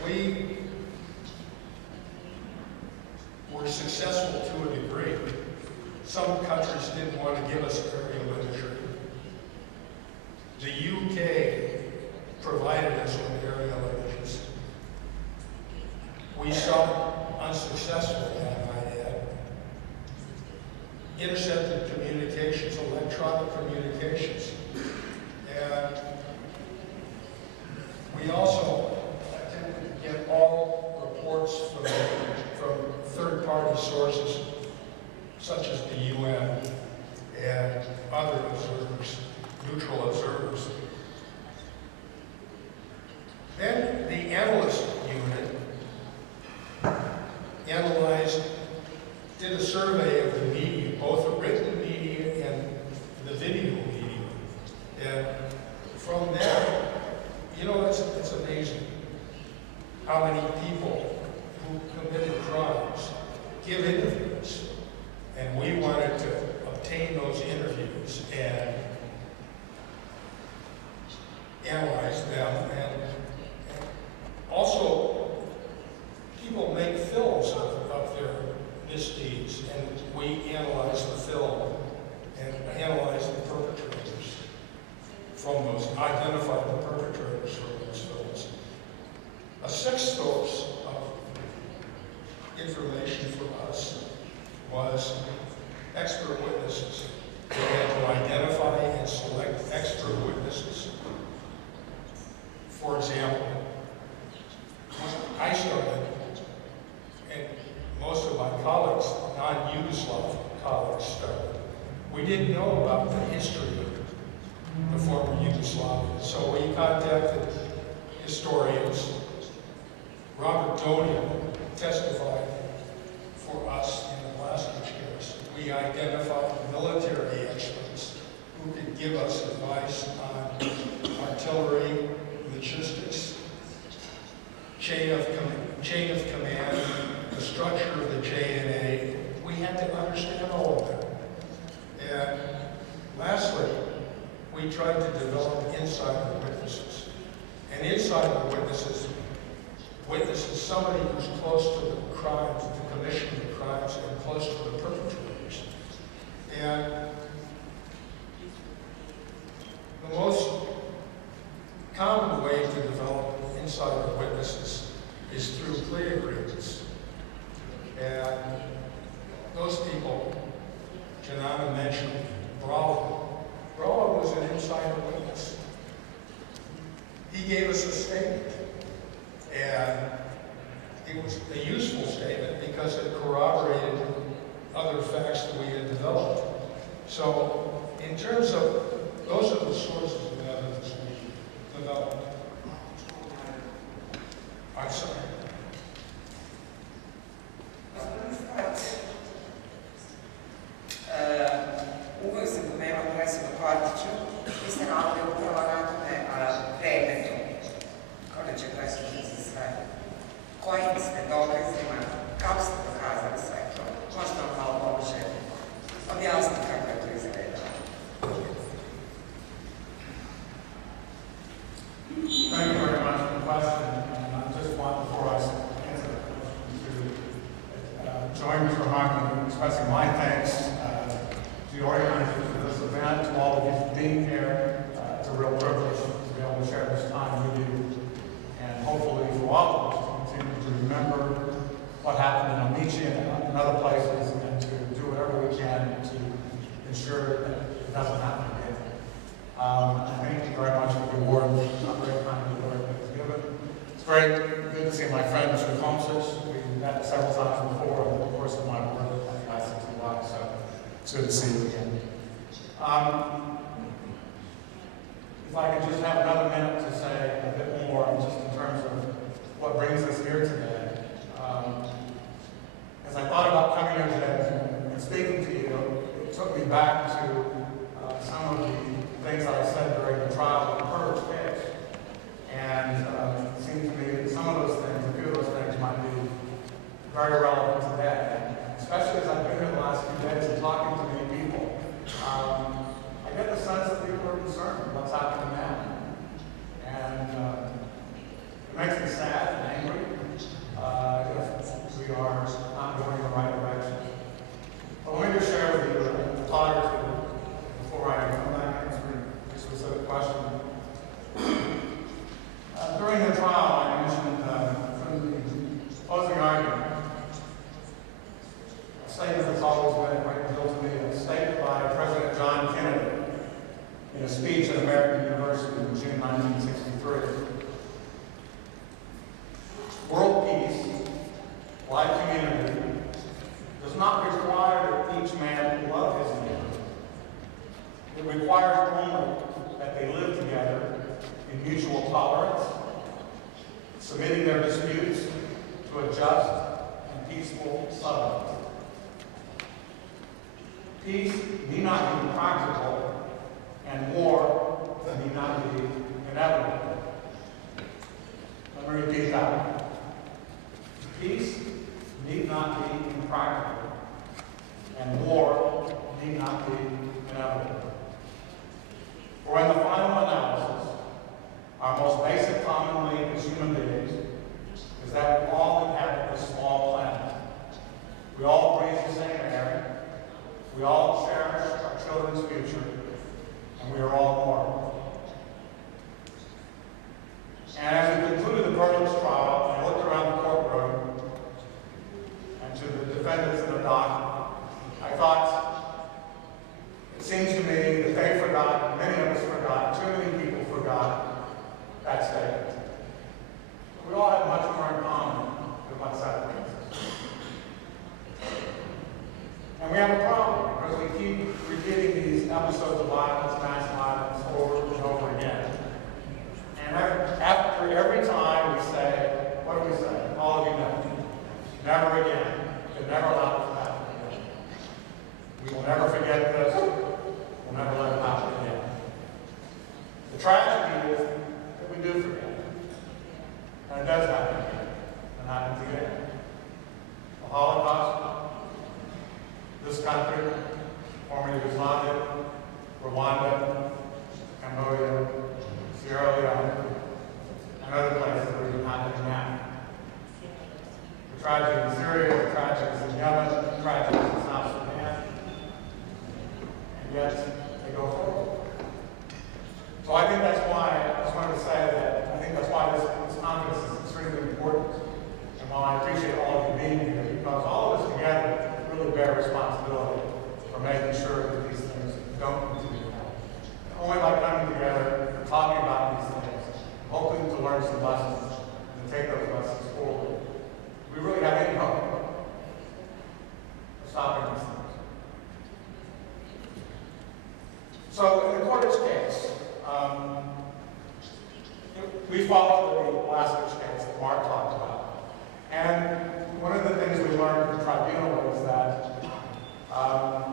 we were successful to a degree. Some countries didn't want to give us aerial imagery. The UK provided us with aerial images. We saw unsuccessfully, I might add, intercepted communications, electronic communications. And we also attempted to get all reports from third-party sources, such as the UN and other observers, neutral observers. Then the analyst unit did a survey of the media, both the written media and the video media. And from that, you know, it's amazing how many people who committed crimes give interviews. And we wanted to obtain those interviews and analyze them. And also, people make films of their misdeeds, and we analyze the film and analyze the perpetrators from those, identify the perpetrators from those films. A sixth source of information for us was expert witnesses. We had to identify and select expert witnesses. For example, when I started, and most of my colleagues, non-Yugoslav colleagues started, we didn't know about the history of the former Yugoslavia. So we contacted historians. Robert Donia testified for us in the Blaskić case. We identified military experts who could give us advice on artillery, logistics, chain of command, the structure of the JNA. We had to understand all of that. And lastly, we tried to develop insider witnesses. And insider witnesses somebody who's close to the crimes, the commission of the crimes, and close to the perpetrators. And the most common way to develop insider witnesses is through plea agreements. And those people, Janana mentioned Bralo. Bralo was an insider witness. He gave us a statement. And it was a useful statement because it corroborated other facts that we had developed. So in terms of, those are the sources of evidence we developed. I'm sorry. Uvijek sam pomenula presudu Kordiću, vi ste naveli upravo na tome predmetu, Kordića presudu za sve. Kojim ste dokazima, kako ste dokazali sve to? Možete vam malo pomoći objasniti kako je to izgledalo. Thank you very much for the question. And I just want, before I answer the question, to join Mr. Martin in expressing my thanks to the organizers of this event, to all of you for being here. It's a real privilege to be able to share this time with you, and hopefully for all of us to continue to remember what happened in Amici and other places, and to do whatever we can to ensure that it doesn't happen again. Thank you very much for the award. I'm very kind of the award that was given. It's very good to see my friend, Mr. Komsis. We've met several times before in the course of my work at the ICTY, so it's good to see you again. If I could just have another minute to say a bit more, just in terms of what brings us here today. As I thought about coming here today and speaking to you, it took me back to some of the things I said during the trial of the Purge case. And it seemed to me that some of those things, a few of those things might be very relevant today. Especially as I've been here the last few days and talking to many people. I get the sense that people are concerned with what's happening now. And it makes me sad and angry if we are not going in the right direction. But let me just share with you a thought or two before I come back and answer a specific question. During the trial, I mentioned from the closing argument, a statement that's always been a great deal to me, a statement by President John Kennedy in a speech at American University in June 1963. World peace, like community, does not require that each man love his neighbor. It requires only that they live together in mutual tolerance, submitting their disputes to a just and peaceful settlement. Peace need not be practical, and war need not be inevitable. Let me repeat that. Peace need not be impractical, and war need not be inevitable. For in the final analysis, our most basic common link as human beings is that we all inhabit this small planet. We all breathe the same air, we all cherish our children's future, and we are all mortal. And as we concluded the Purge trial, I looked around the courtroom and to the defendants in the dock, I thought, it seems to me that they forgot, many of us forgot, too many people forgot that statement. We all have much more in common than what separates us. And we have a problem because we keep repeating these episodes of violence, mass violence, over and over again. And after every time we say, what do we say? All of you know. Never again. We'll never allow this to happen again. We will never forget this. We'll never let it happen again. The tragedy is that we do forget. And it does happen again. It happens again. The Holocaust, this country, former Yugoslavia, Rwanda, Cambodia, Sierra Leone, and other places that are happening now. The tragedy in Syria, the tragedies in Yemen, the tragedies in South Sudan, and yet they go forward. So I think that's why, I just wanted to say that, I think that's why this conference is extremely important. And while I appreciate all of you being here, because all of us together really bear responsibility for making sure that these things don't continue to happen. Only by coming together and talking about these things, hoping to learn some lessons and take those lessons forward, we really have any hope of stopping these things. So in the Cordish case, we followed the Blaskovich case that Mark talked about. And one of the things we learned at the tribunal was that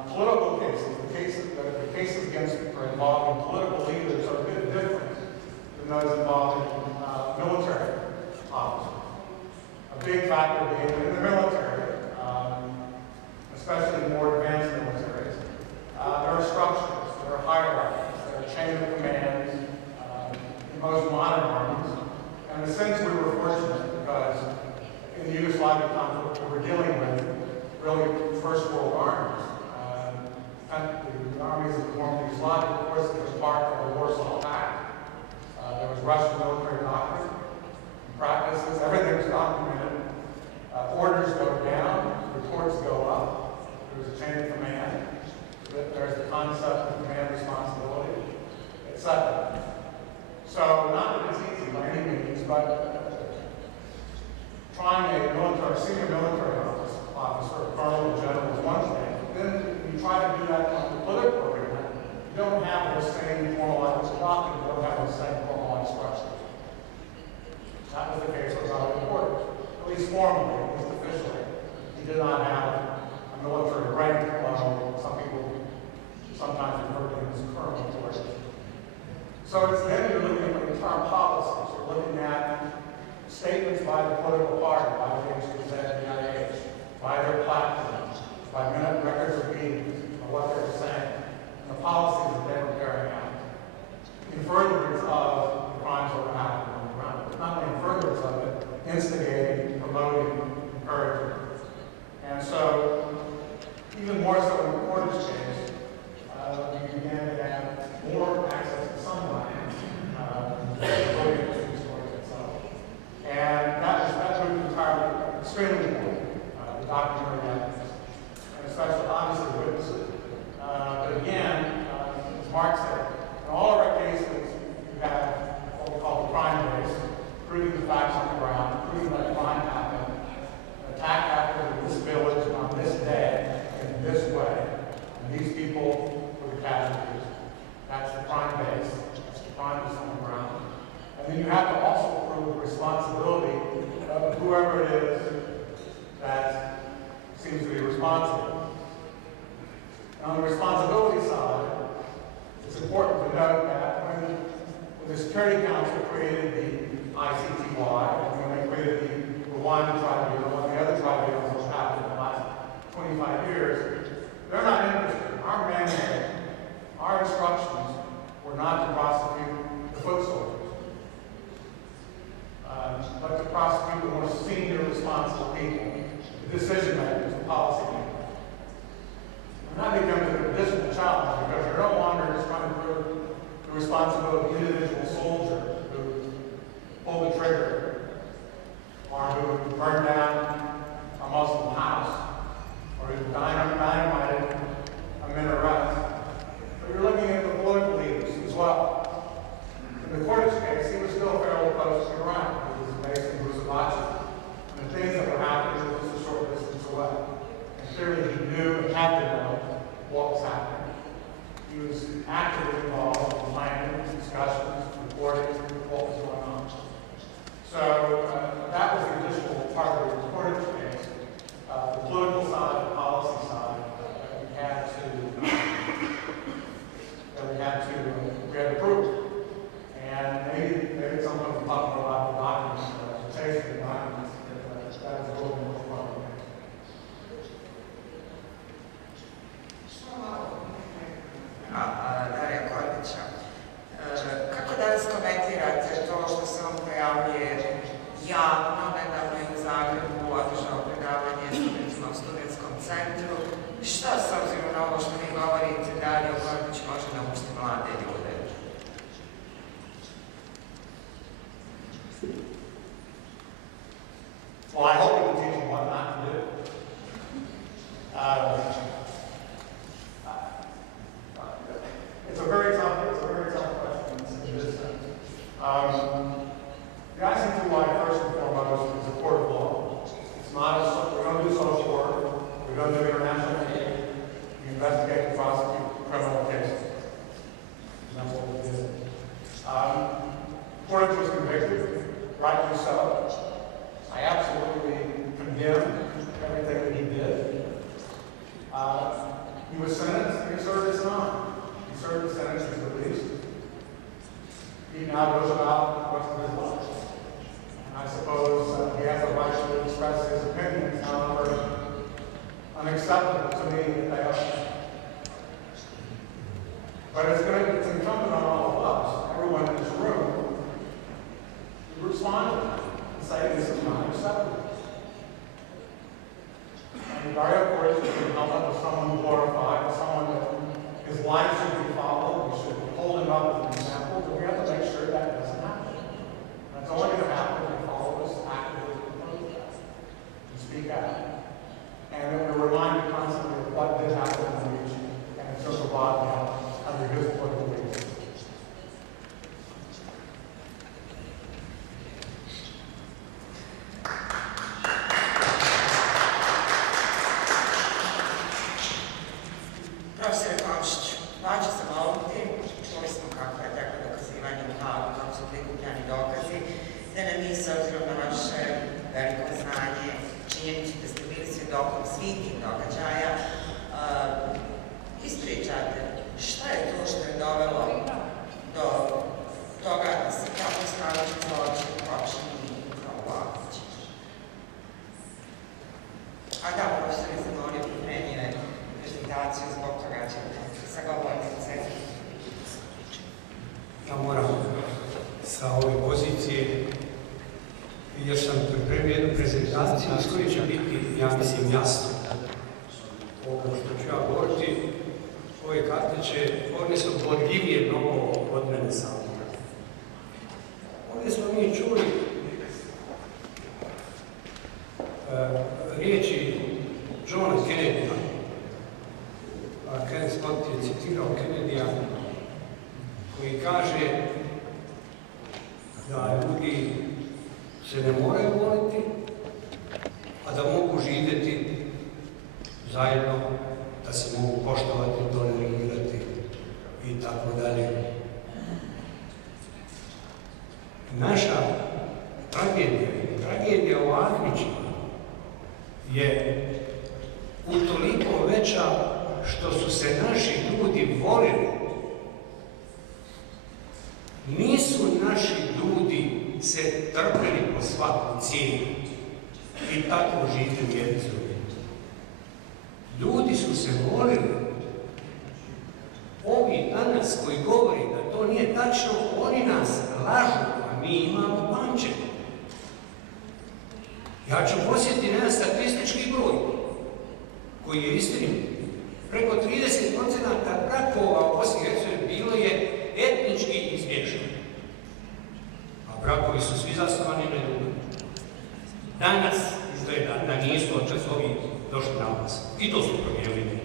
political cases, the cases against or involving political leaders are a bit different than those involving military officers. A big factor being in the military, especially more advanced militaries, there are structures, there are hierarchies, there are chain of commands in most modern armies. And in a sense, we were fortunate because in the Yugoslavian conflict, we were dealing with really First World armies. The armies of the former Yugoslavia, of course, it was part of the Warsaw Pact. There was Russian military doctrine, practices, everything was documented. Orders go down, reports go up. There's a chain of command. There's the concept of command responsibility, etc. So, not that it's easy by any means, but trying a senior military officer, a colonel or general is one thing. Then you try to do that on the political arena, you don't have the same formalized doctrine, you don't have the same formalized structures. That was the case with Robert Porter. At least formally, at least officially, he did not have a military rank, although some people sometimes refer to him as colonel Porter. So it's then you're looking at internal policies. You're looking at statements by the political party, by the HDZ, by their platforms, by minute records of meetings, of what they were saying, and the policies that they were carrying out. In furtherance of the crimes that were happening on the ground, but not only in furtherance of it, instigating, promoting, encouraging. And so, even more so in the Cordish case, we began to have more access to some land, including the stories itself. And that proved entirely extremely important, the documentary evidence, and especially obviously witnesses. But again, as Mark said, in all of our cases, you have what we call the crime base, proving the facts on the ground, proving that crime happened, an attack happened in this village on this day, in this way, and these people were the casualties. That's the crime base, that's the crime that's on the ground. And then you have to also prove the responsibility of whoever it is that seems to be responsible. On the responsibility side, it's important to note that when the Security Council created the ICTY, and when they created the Rwanda Tribunal and the other tribunals that happened in the last 25 years, they're not interested. Our mandate, our instructions were not to prosecute the foot soldiers, but to prosecute the more senior responsible people, the decision makers, the policy makers. And that becomes an additional challenge because you're no longer just trying to prove the responsibility of the individual soldier who pulled the trigger or who burned down a Muslim house or who dynamited a minaret. But you're looking at the political leaders as well. In the Cordish case, he was still fairly close to Iran. He was based in Vukovar. And the things that were happening were just a short distance away. And clearly he knew and had to know what was happening. He was actively involved in planning, discussions, reporting what was going on. So that was the additional part of the Cordish case. The political side, the policy side, we had to prove. And maybe someone will talk more about the documents, the taste of the documents, that was a little more fun. Darija Kordića. Kako danas komentirate to što se on pojavljuje javno, nedavno je u Zagrebu održao predavanje studentima u studentskom centru? investigate and prosecute criminal cases. And that's what we did. Portage was convicted, rightly so. I absolutely condemn everything that he did. He was sentenced, and he served his time. He served his sentence, he's released. He now goes about the rest of his life. And I suppose he has the right to express his opinions, however unacceptable to me that they are. But it's incumbent on all of us, everyone in this room, to respond to that and say this is not acceptable. And very of course, we should come up with someone glorified, someone that his life should be followed, we should hold him up as an example, but we have to make sure that doesn't happen. That's only going to happen if all of us actively oppose that and speak out. And then we're reminded constantly of what did happen in the region, and it took a lot of help under his political leadership. Profesore Komšiću, plaću sam ovdje, čuli smo kako je tako dokazivanje u Hagu, kako su prikupljani dokazi, da nam vi s obzirom na vaše veliko znanje, činjenicu da ste bili svjedokom svih tih događaja, ispričate šta je to što je dovelo do toga da se tako stravičan zločin počini kao Vlahović. A da, profesor je zamolio pripremljene prezentaciju, zbog toga će sa govornice. Ja moram sa ove pozicije, jer sam pripremio jednu prezentaciju iz koje će biti, ja mislim, jasno. Ovo što ću ja govoriti, ove kartiće, one su bodljivije mnogo od mene samog. Ovdje smo mi čuli riječi Johna Kennedya. Ken Scott je citirao Kennedyja koji kaže da ljudi se ne moraju voliti, a da mogu živjeti zajedno, da se mogu poštovati, tolerirati i tako dalje. Naša tragedija u Ahmićima je utoliko veća što su se naši ljudi volili. Nisu naši ljudi se trpili po svaku cijenu i tako živjeli jedni s drugim. Ljudi su se volili. Ovi danas koji govori da to nije tačno, oni nas lažu, a mi imamo pamćenje. Ja ću posjetiti jedan statistički broj koji je istinit. Preko 30% brakova u Bosni i Hercegovini bilo je etnički izmješteni. A brakovi su svi zasnovani na ljubavi. Danas izgleda da nisu očas ovi došli na vas. I to su promijenili.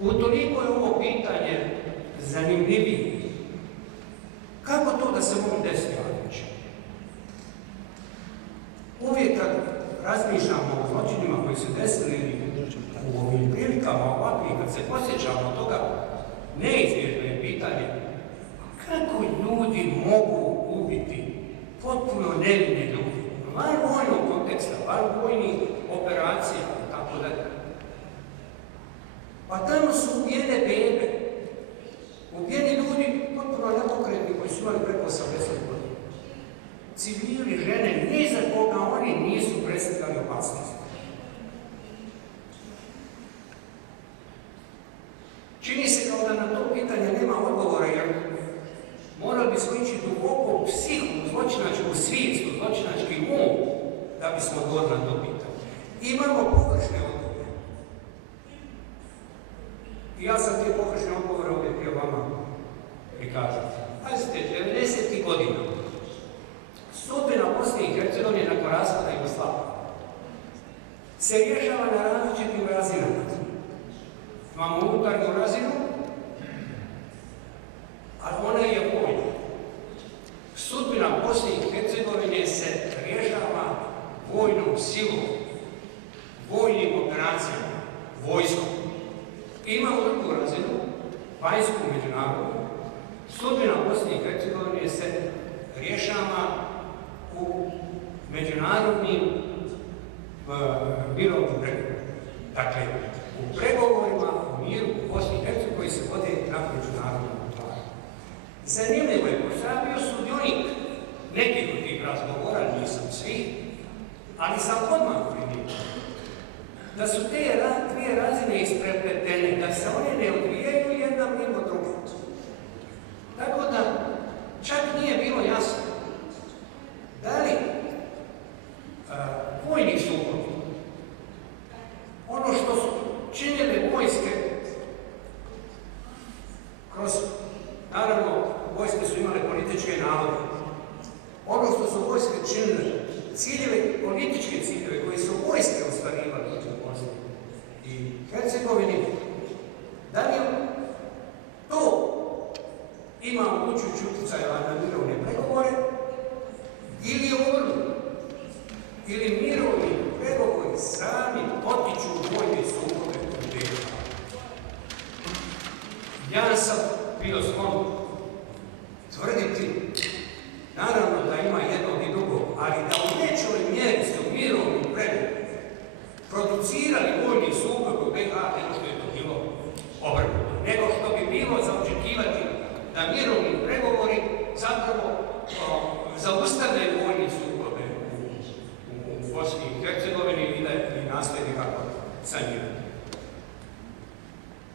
Utoliko je ovo pitanje zanimljivije. Kako to da se mogu desiti, Ahmić? Uvijek kad razmišljamo o zločinima koji su desili u ovim prilikama ovakvih, kad se posjećamo toga, neizbježno je pitanje kako ljudi mogu ubiti potpuno nevine ljudi, van vojnog konteksta, van vojnih operacija i tako dalje. Pa tamo su ubijene bebe, ubijeni ljudi potpuno nepokretni koji su imali preko 80 godina. Civili, žene, ni za koga oni nisu predstavljali opasnost. Čini se kao da na to pitanje nema odgovora, jer morali bismo ići duboko u psihu, zločinačku svijest, zločinački um, da bismo odgovorili na to pitanje. Imamo površne odgovore. I ja sam te površne odgovore ovdje htio vama prikazati. Pazite, 90. godina sudbina Bosne i Hercegovine nakon raspada Jugoslavije se rješava na različitim razinama. Imamo unutarnju razinu, ali ona je vojna. Sudbina Bosne i Hercegovine se rješava vojnom silom, vojnim operacijama. nacija, vojsku. Imamo drugu razinu, vanjsku, međunarodnu. Sudbina Bosne i Hercegovine se rješava u međunarodnim mirovnim pregovorima. Dakle, u pregovorima o miru u Bosni i Hercegovini koji se vode na međunarodnom planu. Zanimljivo je, pošto sam bio sudionik nekih od tih razgovora, nisam svi, ali sam odmah primijetio da su te dvije razine isprepletene, da se one ne odvijaju jedna mimo druge. Tako da čak nije bilo jasno da li vojni sukobi, ono što su činile vojske kroz, naravno, vojske su imale političke nalog. Ono što su vojske činile, ciljeve, političke ciljeve koje su vojske ostvarivali u Bosni i Hercegovini, da li to ima mogućući utjecaja na mirovne pregovore ili obrnuto, ili mirovni pregovori sami potiču vojne sukobe u BiH. Ja sam bio sklon tvrditi, naravno da ima jednog i drugog, ali da u nečoj mjeri su mirovni pregovori producirali vojni sukob u BiH nego što je to bilo obrnuto, nego što bi bilo za očekivati da mirovni pregovori zapravo zaustavljaju vojni sukobe u Bosni i Hercegovini i da i nastoje nekako sanirati.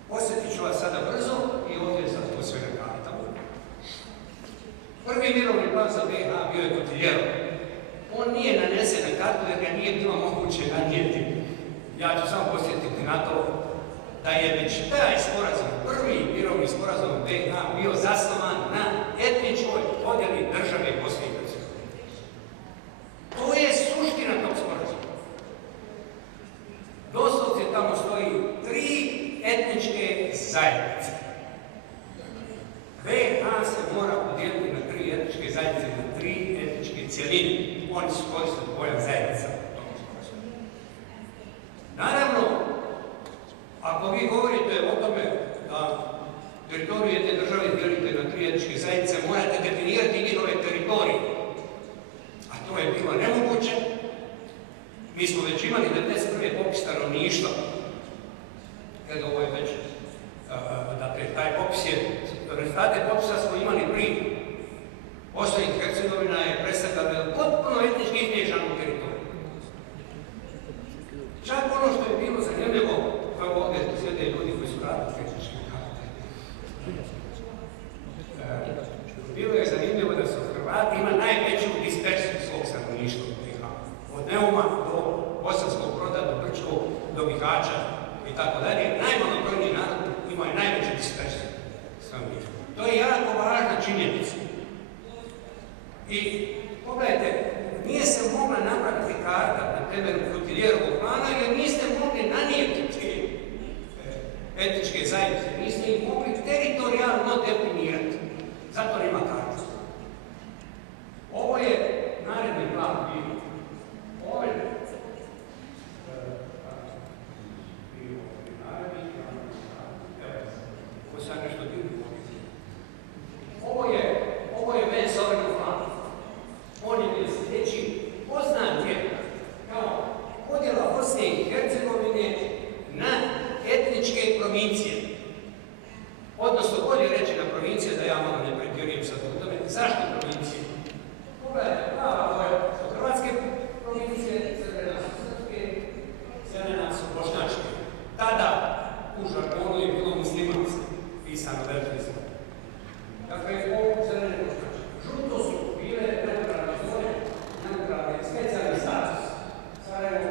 Posjetit ću vas sada brzo i ovdje sad to sve na kartama. Prvi mirovni plan za BiH bio je Kutiljerov. On nije nanesen na kartu jer ga nije bilo moguće nanijeti. Ja ću samo posjetiti na to da je već taj sporazum, prvi mirovni sporazum BiH bio zasnovan na etničkoj podjeli države Bosne i Hercegovine. To je suština tog sporazuma. Doslovce tamo stoji 3 etničke zajednice. BiH se mora podijeliti na 3 etničke zajednice, na 3 etničke cjeline. Oni su koristili pojam zajednica. Naravno, ako vi govorite o tome da teritoriju jedne države dijelite na 3 etničke zajednice, morate definirati njihove teritorije. A to je bilo nemoguće. Mi smo već imali 91. popis stanovništva. Jer ovo je već, dakle, taj popis je, rezultate popisa smo imali prije. Bosna i Hercegovina je predstavljala potpuno etnički izmiješanu teritoriju. Čak ono što je bilo zanimljivo, kao ovdje sjede ljudi koji su radili etničke karte. Bilo je zanimljivo da su Hrvati ima najveću dispersiju svog stanovništva u BiH. Od Neuma do Bosanskog Broda, do Brčkog, do Bihaća i tako dalje. Najmalobrojniji narod ima najveću dispersiju stanovništva. To je jako važna činjenica. I pogledajte, nije se mogla napraviti karta na temelju Kutiljerovog plana jer niste mogli nanijeti te etničke zajednice, niste ih mogli teritorijalno definirati. Zato nema karta. Ovo je naredni plan bio. Ovo je Ovo je već sovremeni plan. On je bio sljedeći. Poznat je kao podjela Bosne i Hercegovine na etničke provincije. Odnosno, bolje reći na provincije, da ja malo ne pretjerujem sad u tome. Zašto provincije? Pogledajte, prava boja su hrvatske provincije, crvena su srpske, zelena su bošnjačke. Tada u žargonu je bilo muslimansko pisano verzijsko. Dakle, ovo zelene bošnjačke. Žuto su bile neutralne zone, neutralne specijalni status. Sarajevo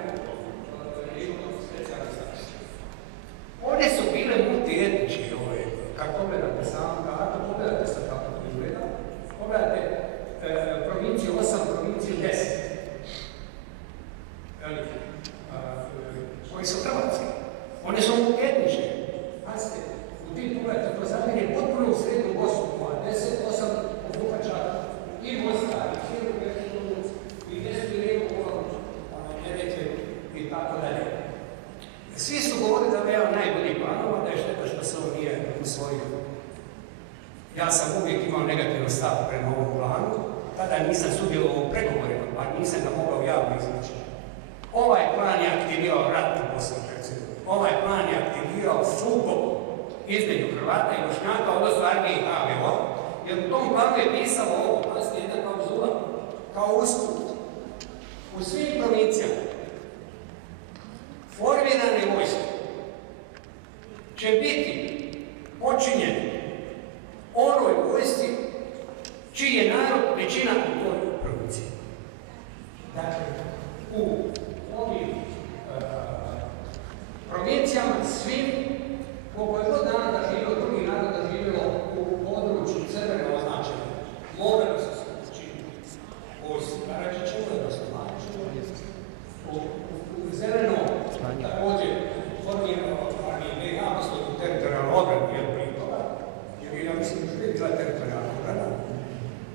je imao specijalni status. One su bile multietničke, kad pogledate samo kartu, pogledate sad kako to izgleda, pogledate provinciju 8, provinciju 10. Velike. Koje su hrvatske. One su multietničke. Pazite, u tim pogledate, to zamjeri potpuno u srednju Bosnu, a 10, 8 obuhvaća i Bosna, i cijelu Hercegovinu, i desnu i lijevu Neretve i tako dalje. Svi su govorili da je jedan najbolji planova, da je šteta što se ovo nije usvojio. Ja sam uvijek imao negativan stav prema ovom planu, tada nisam sudjelovao u pregovorima, pa nisam ga mogao javno izreći. Ovaj plan je aktivirao rat u Bosni i Hercegovini. Ovaj plan je aktivirao sukob između Hrvata i Bošnjaka, odnosno Armije i HVO, jer u tom planu je pisalo ovo, pazite, jedna klauzula, kao usput. U svim provincijama formirane vojske će biti počinjene onoj vojsci čiji je narod većina u toj provinciji. Dakle, u ovim provincijama svim, koliko je god naroda živjelo, drugi naroda živjelo u području crveno označeno, morali su se učiniti vojsci. Karađićevo je Rosnovačevo, u zeleno također formirano Armije BiH, postoji u teritorijalnu obranu jer Pripava, jer ja mislim da je bila teritorijalna obrana.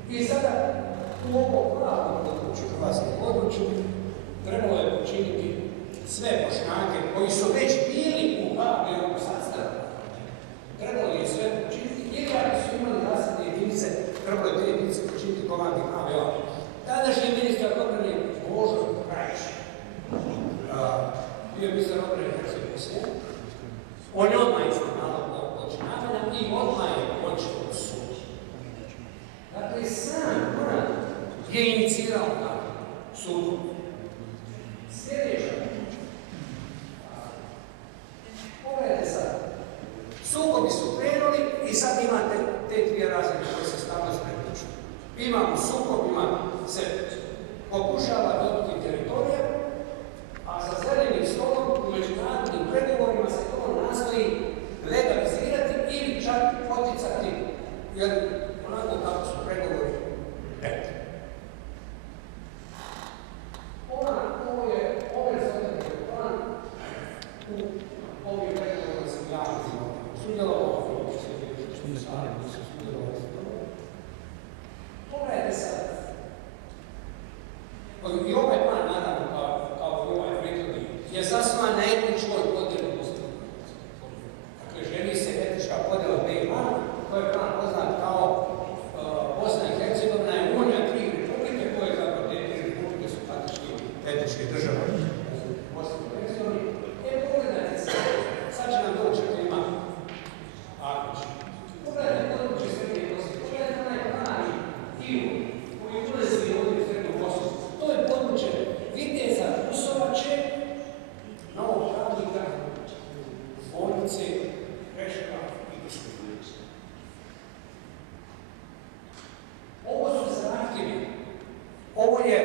I sada u ovom glavnom području, hrvatskom području, trebalo je učiniti sve Bošnjake koji su već bili u HVO sastavu. Trebalo je sve učiniti, jer ako su imali zasebne jedinice, trebalo je te jedinice učiniti komandi HVO. Tadašnji ministar obrane Božo Krajić, bio je ministar obrane Hercegovine, on je odmah iznad nalog počinavanja i odmah je počeo sud. Dakle, sam Goran je inicirao na sudu. Sljedeća. Pogledajte sad. Sukobi su krenuli i sad imate te dvije razine koje se stavno sprepliču. Imamo sukobima, se pokušava dobiti teritorija, a sa zelenim stolom u međunarodnim pregovorima se to nastoji legalizirati ili čak poticati, jer onako kako su pregovori rekli. Ovo je strategijski plan u ovim pregovorima sam javno sudjelovao. Pogledajte sad. I ovaj plan, naravno, kao i ovaj prethodni, je zasnovan na etničkoj podjeli Bosne. Dakle, želi se etnička podjela BiH, to je plan poznat kao Bosna i Hercegovina je unija tri republike, koje zapravo te tri republike su praktički etničke države Bosne i Hercegovine. Pogledajte sad će nam doći klima Ahmić. Pogledajte područje Srednje Bosne, pogledajte onaj plani dio koji ulazi ovdje u Srednju Bosnu. To je područje Viteza, Rusovače, Novog Travnika, Zvornice, Preševa i Krškovice. Ovo su zahtjevi. Ovo je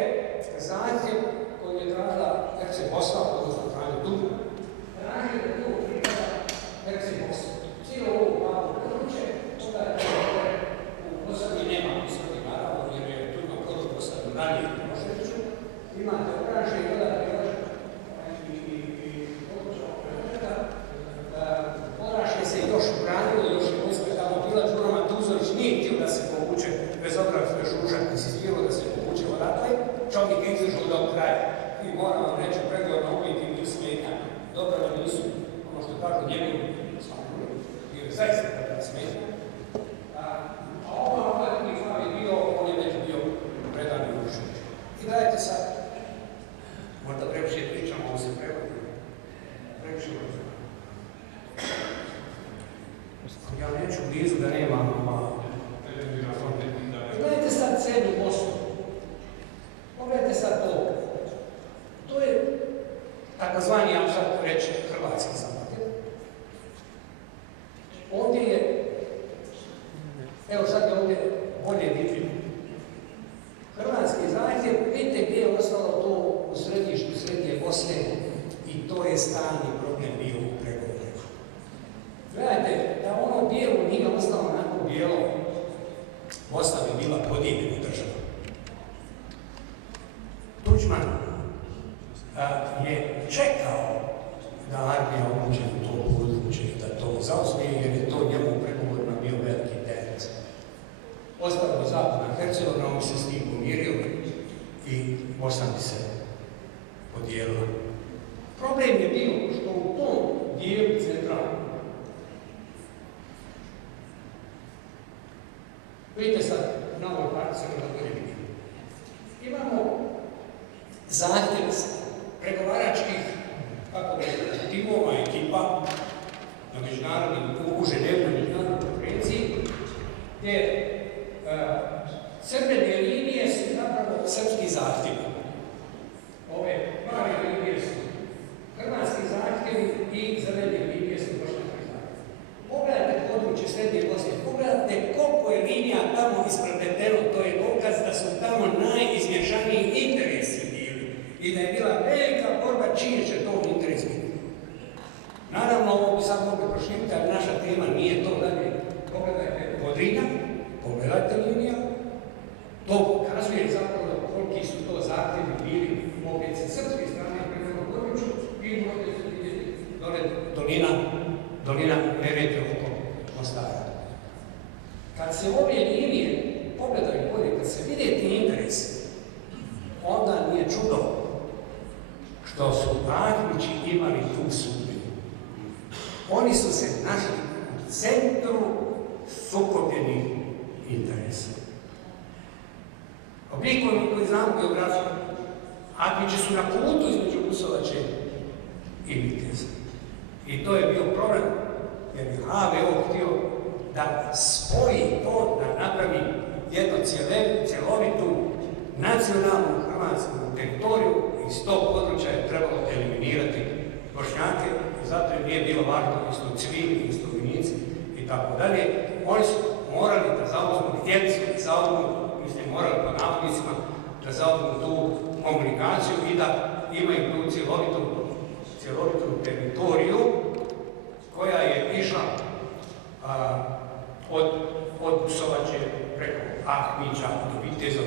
zahtjev koji je tražila Herceg-Bosna, odnosno Franjo Tuđman. Tražio da to pripada Herceg-Bosna. Cijelo ovo pravo područje, onda je u Posavini nema Posavini, naravno, jer je Tuđman prodao Posavinu ranije u Moševiću. Imate Oraže i dodate Oraše se još branilo, još je vojska tamo bila, Đuro Matuzović nije htio da se povuče, bez obzira što je Žužak insistirao da se povuče odatle, čovjek je izdržao do kraja. I moram vam reći, pregovorno objektivnih smetnja, dobro da nisu, ono što kažu njegovi smanjili, jer je zaista kada smetnja. A ovaj drugi flav je bio, on je već bio predan i ušao. I dajte sad, možda previše pričamo, ovo se prevodi, previše ušao. Ja neću blizu da nemam gledajte sad Srednju Bosnu. Pogledajte sad to. To je takozvani, ja sad reći, hrvatski zahtjev. Ovdje je, evo sad je ovdje bolje vidljivo. Hrvatski zahtjev, vidite gdje je ostalo to u središtu Srednje Bosne i to je stalni problem bio u pregovorima. Gledajte, da ono bijelo nije ostalo onako bijelo, Bosna bi bila podijeljena država. Tuđman je čekao da armija uđe u to područje i da to zauzme, jer je to njemu u pregovorima bio veliki teret. Ostalo zapadna Hercegovina, on bi se s tim pomirio i Bosna bi se podijelila. Problem je bio što u tom i zelene linije su Bošnjaka i Hrvata. Pogledajte područje Srednje Bosne, pogledajte koliko je linija tamo isprepleteno, to je dokaz da su tamo najizmješaniji interesi bili i da je bila velika borba čiji će to interes biti. Naravno, ovo bi sad mogli proširiti, ali naša tema nije to dalje. Pogledajte Podrinja, pogledajte linija, to pokazuje zapravo koliki su to zahtjevi bili opet sa srpske strane prema području i možete se vidjeti dole dolina Neretve oko Mostara. Kad se ove linije pogledaju bolje, kad se vide ti interesi, onda nije čudo što su Ahmići imali tu sudbinu. Oni su se našli u centru sukobljenih interesa. Oblikovni koji znamo geografiju, Ahmići su na putu između Busovače i Viteza. I to je bio problem, jer je HVO htio da spoji to, da napravi jednu cjelovitu nacionalnu hrvatsku teritoriju. Iz tog područja je trebalo eliminirati Bošnjake, i zato je nije bilo važno isto civili, isto vojnici i tako dalje. Oni su morali da zauzmu, htjeli su da zauzmu, morali po navodnicima, da zauzmu tu komunikaciju i da imaju tu cjelovitu teritoriju koja je išla od Busovače preko Ahmića do Viteza,